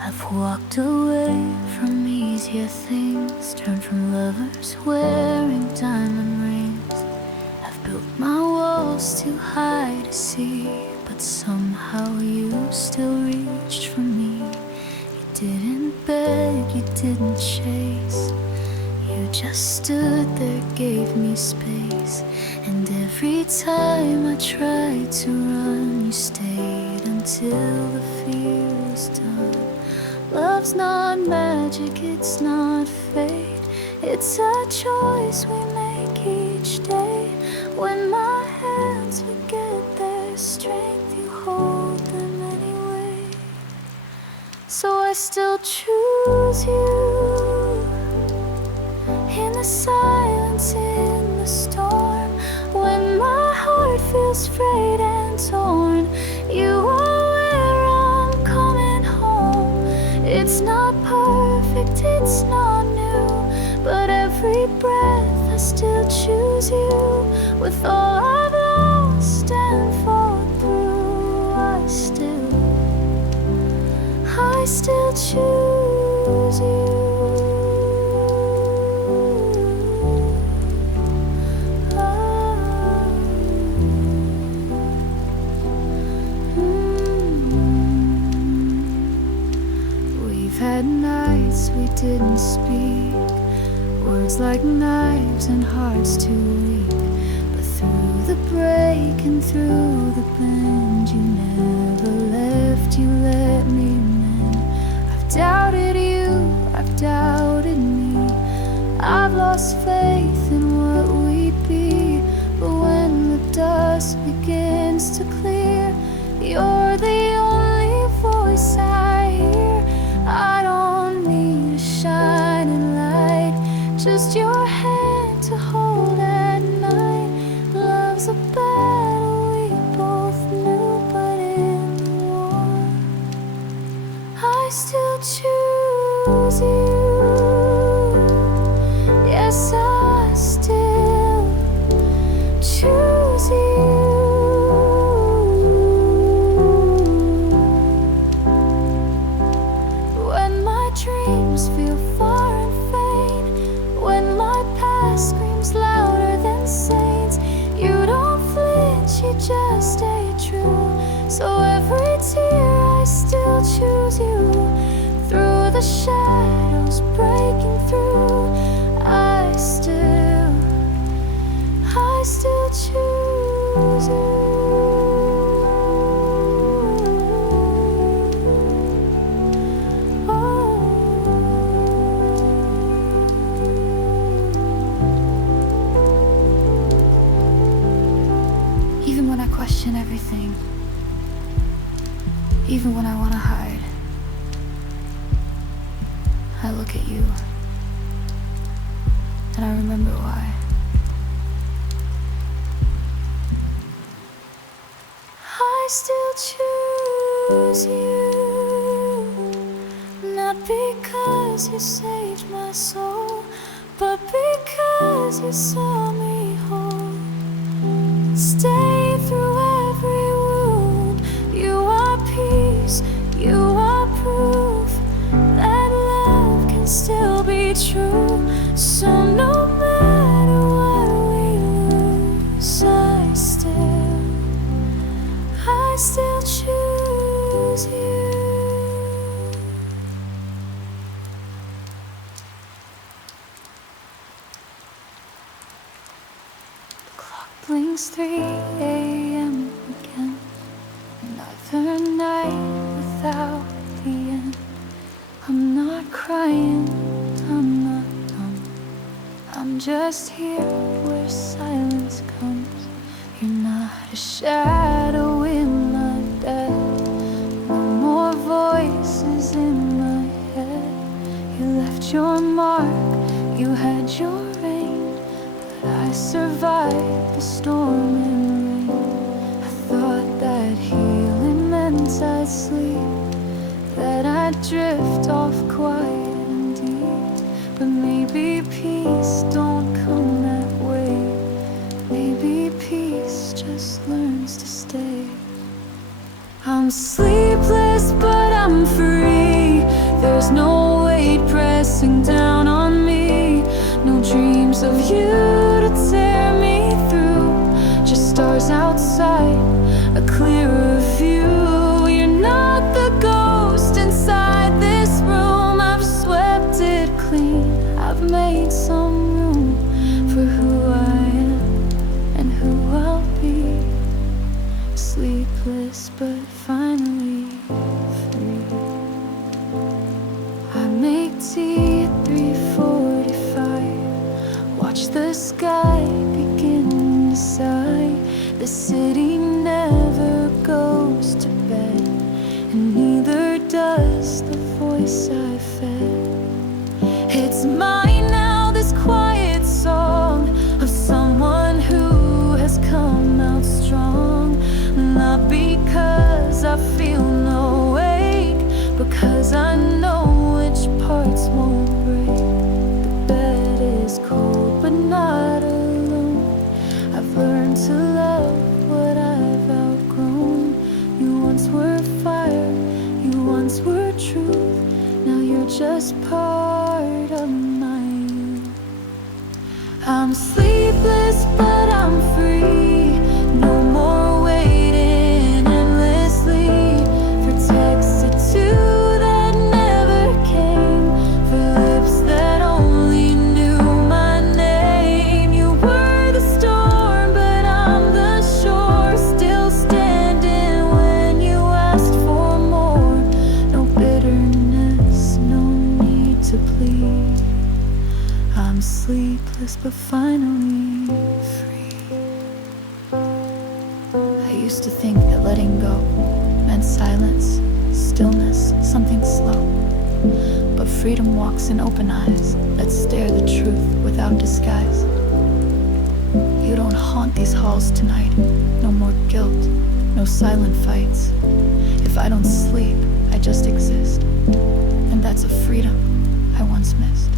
I've walked away from easier things, turned from lovers wearing diamond rings. I've built my walls too high to see, but somehow you still reached for me. You didn't beg, you didn't chase, you just stood there, gave me space. And every time I tried to run, you stayed until the fear was done. Love's not magic, it's not fate, it's a choice we make each day. When my hands forget their strength, you hold them anyway. So I still choose you, in the silence, in the storm. When my heart feels frayed and torn, you are where I'm coming home. It's not perfect, it's not new, but every breath I still choose you. With all I've lost and fought through, I still choose you. We've had nights we didn't speak, words like knives and hearts too weak. But through the break and through the bend, you never left, you let me mend. I've doubted you, I've doubted me, I've lost faith in what we'd be. But when the dust begins to clear, you're the only voice I hear. I don't need a shining light, just your hand to hold at night. Love's a battle we both knew, but in the war, I still choose you. Yes, I still choose you. When my dreams feel far and faint, when my past screams louder than saints, you don't flinch, you just stay true. So every tear I still choose you. Through the shadows breaking through, everything. Even when I want to hide, I look at you, and I remember why. I still choose you, not because you saved my soul, but because you saw me whole. Stay through every wound. You are peace, you are proof that love can still be true. So no matter what we lose, I still choose you. The clock blinks 3 a.m. again. Another night without the end. I'm not crying, I'm not numb. I'm just here where silence comes. You're not a shadow in my bed. No more voices in my head. You left your mark, you had your rain, but I survived the storm and rain. I thought that healing meant I'd sleep, that I'd drift off quiet and deep. But maybe peace don't come that way. Maybe peace just learns to stay. I'm sleepless, but I'm free. There's no weight pressing down on me. No dreams of you to tear me through. Just stars outside, a clearer view. You're not the ghost inside this room. I've swept it clean. I've made some room for who I am and who I'll be. Sleepless but finally free. I make tea at 3:45. Watch the sky begin to sigh. The city never goes to bed, and neither does the voice I fed. It's mine now, this quiet song of someone who has come out strong. Not because I feel no ache, because I know which parts won't break. The bed is cold but not alone. I've learned to love what I've outgrown. You once were fire, you once were truth. Now you're just part of my youth. I'm sleepless but I'm free. No more waiting endlessly for texts at 2 that never came, for lips that only knew my name. You were the storm, but I'm the shore, still standing when you asked for more. No bitterness, no need to plead. I'm sleepless but finally free. I used to think that letting go meant silence, stillness, something slow. But freedom walks in open eyes that stare the truth without disguise. You don't haunt these halls tonight. No more guilt, no silent fights. If I don't sleep, I just exist. And that's a freedom I once missed.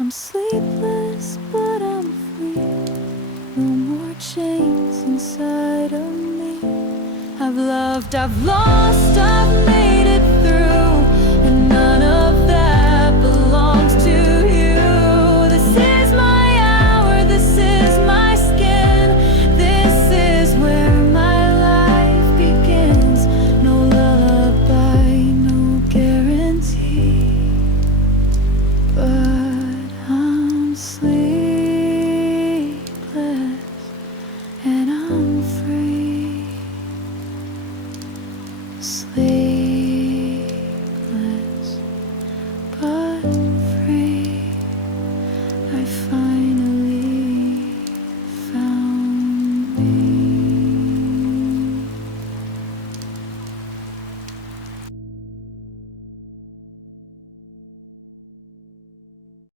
I'm sleepless, but I'm free. No more chains inside of me. I've loved, I've lost.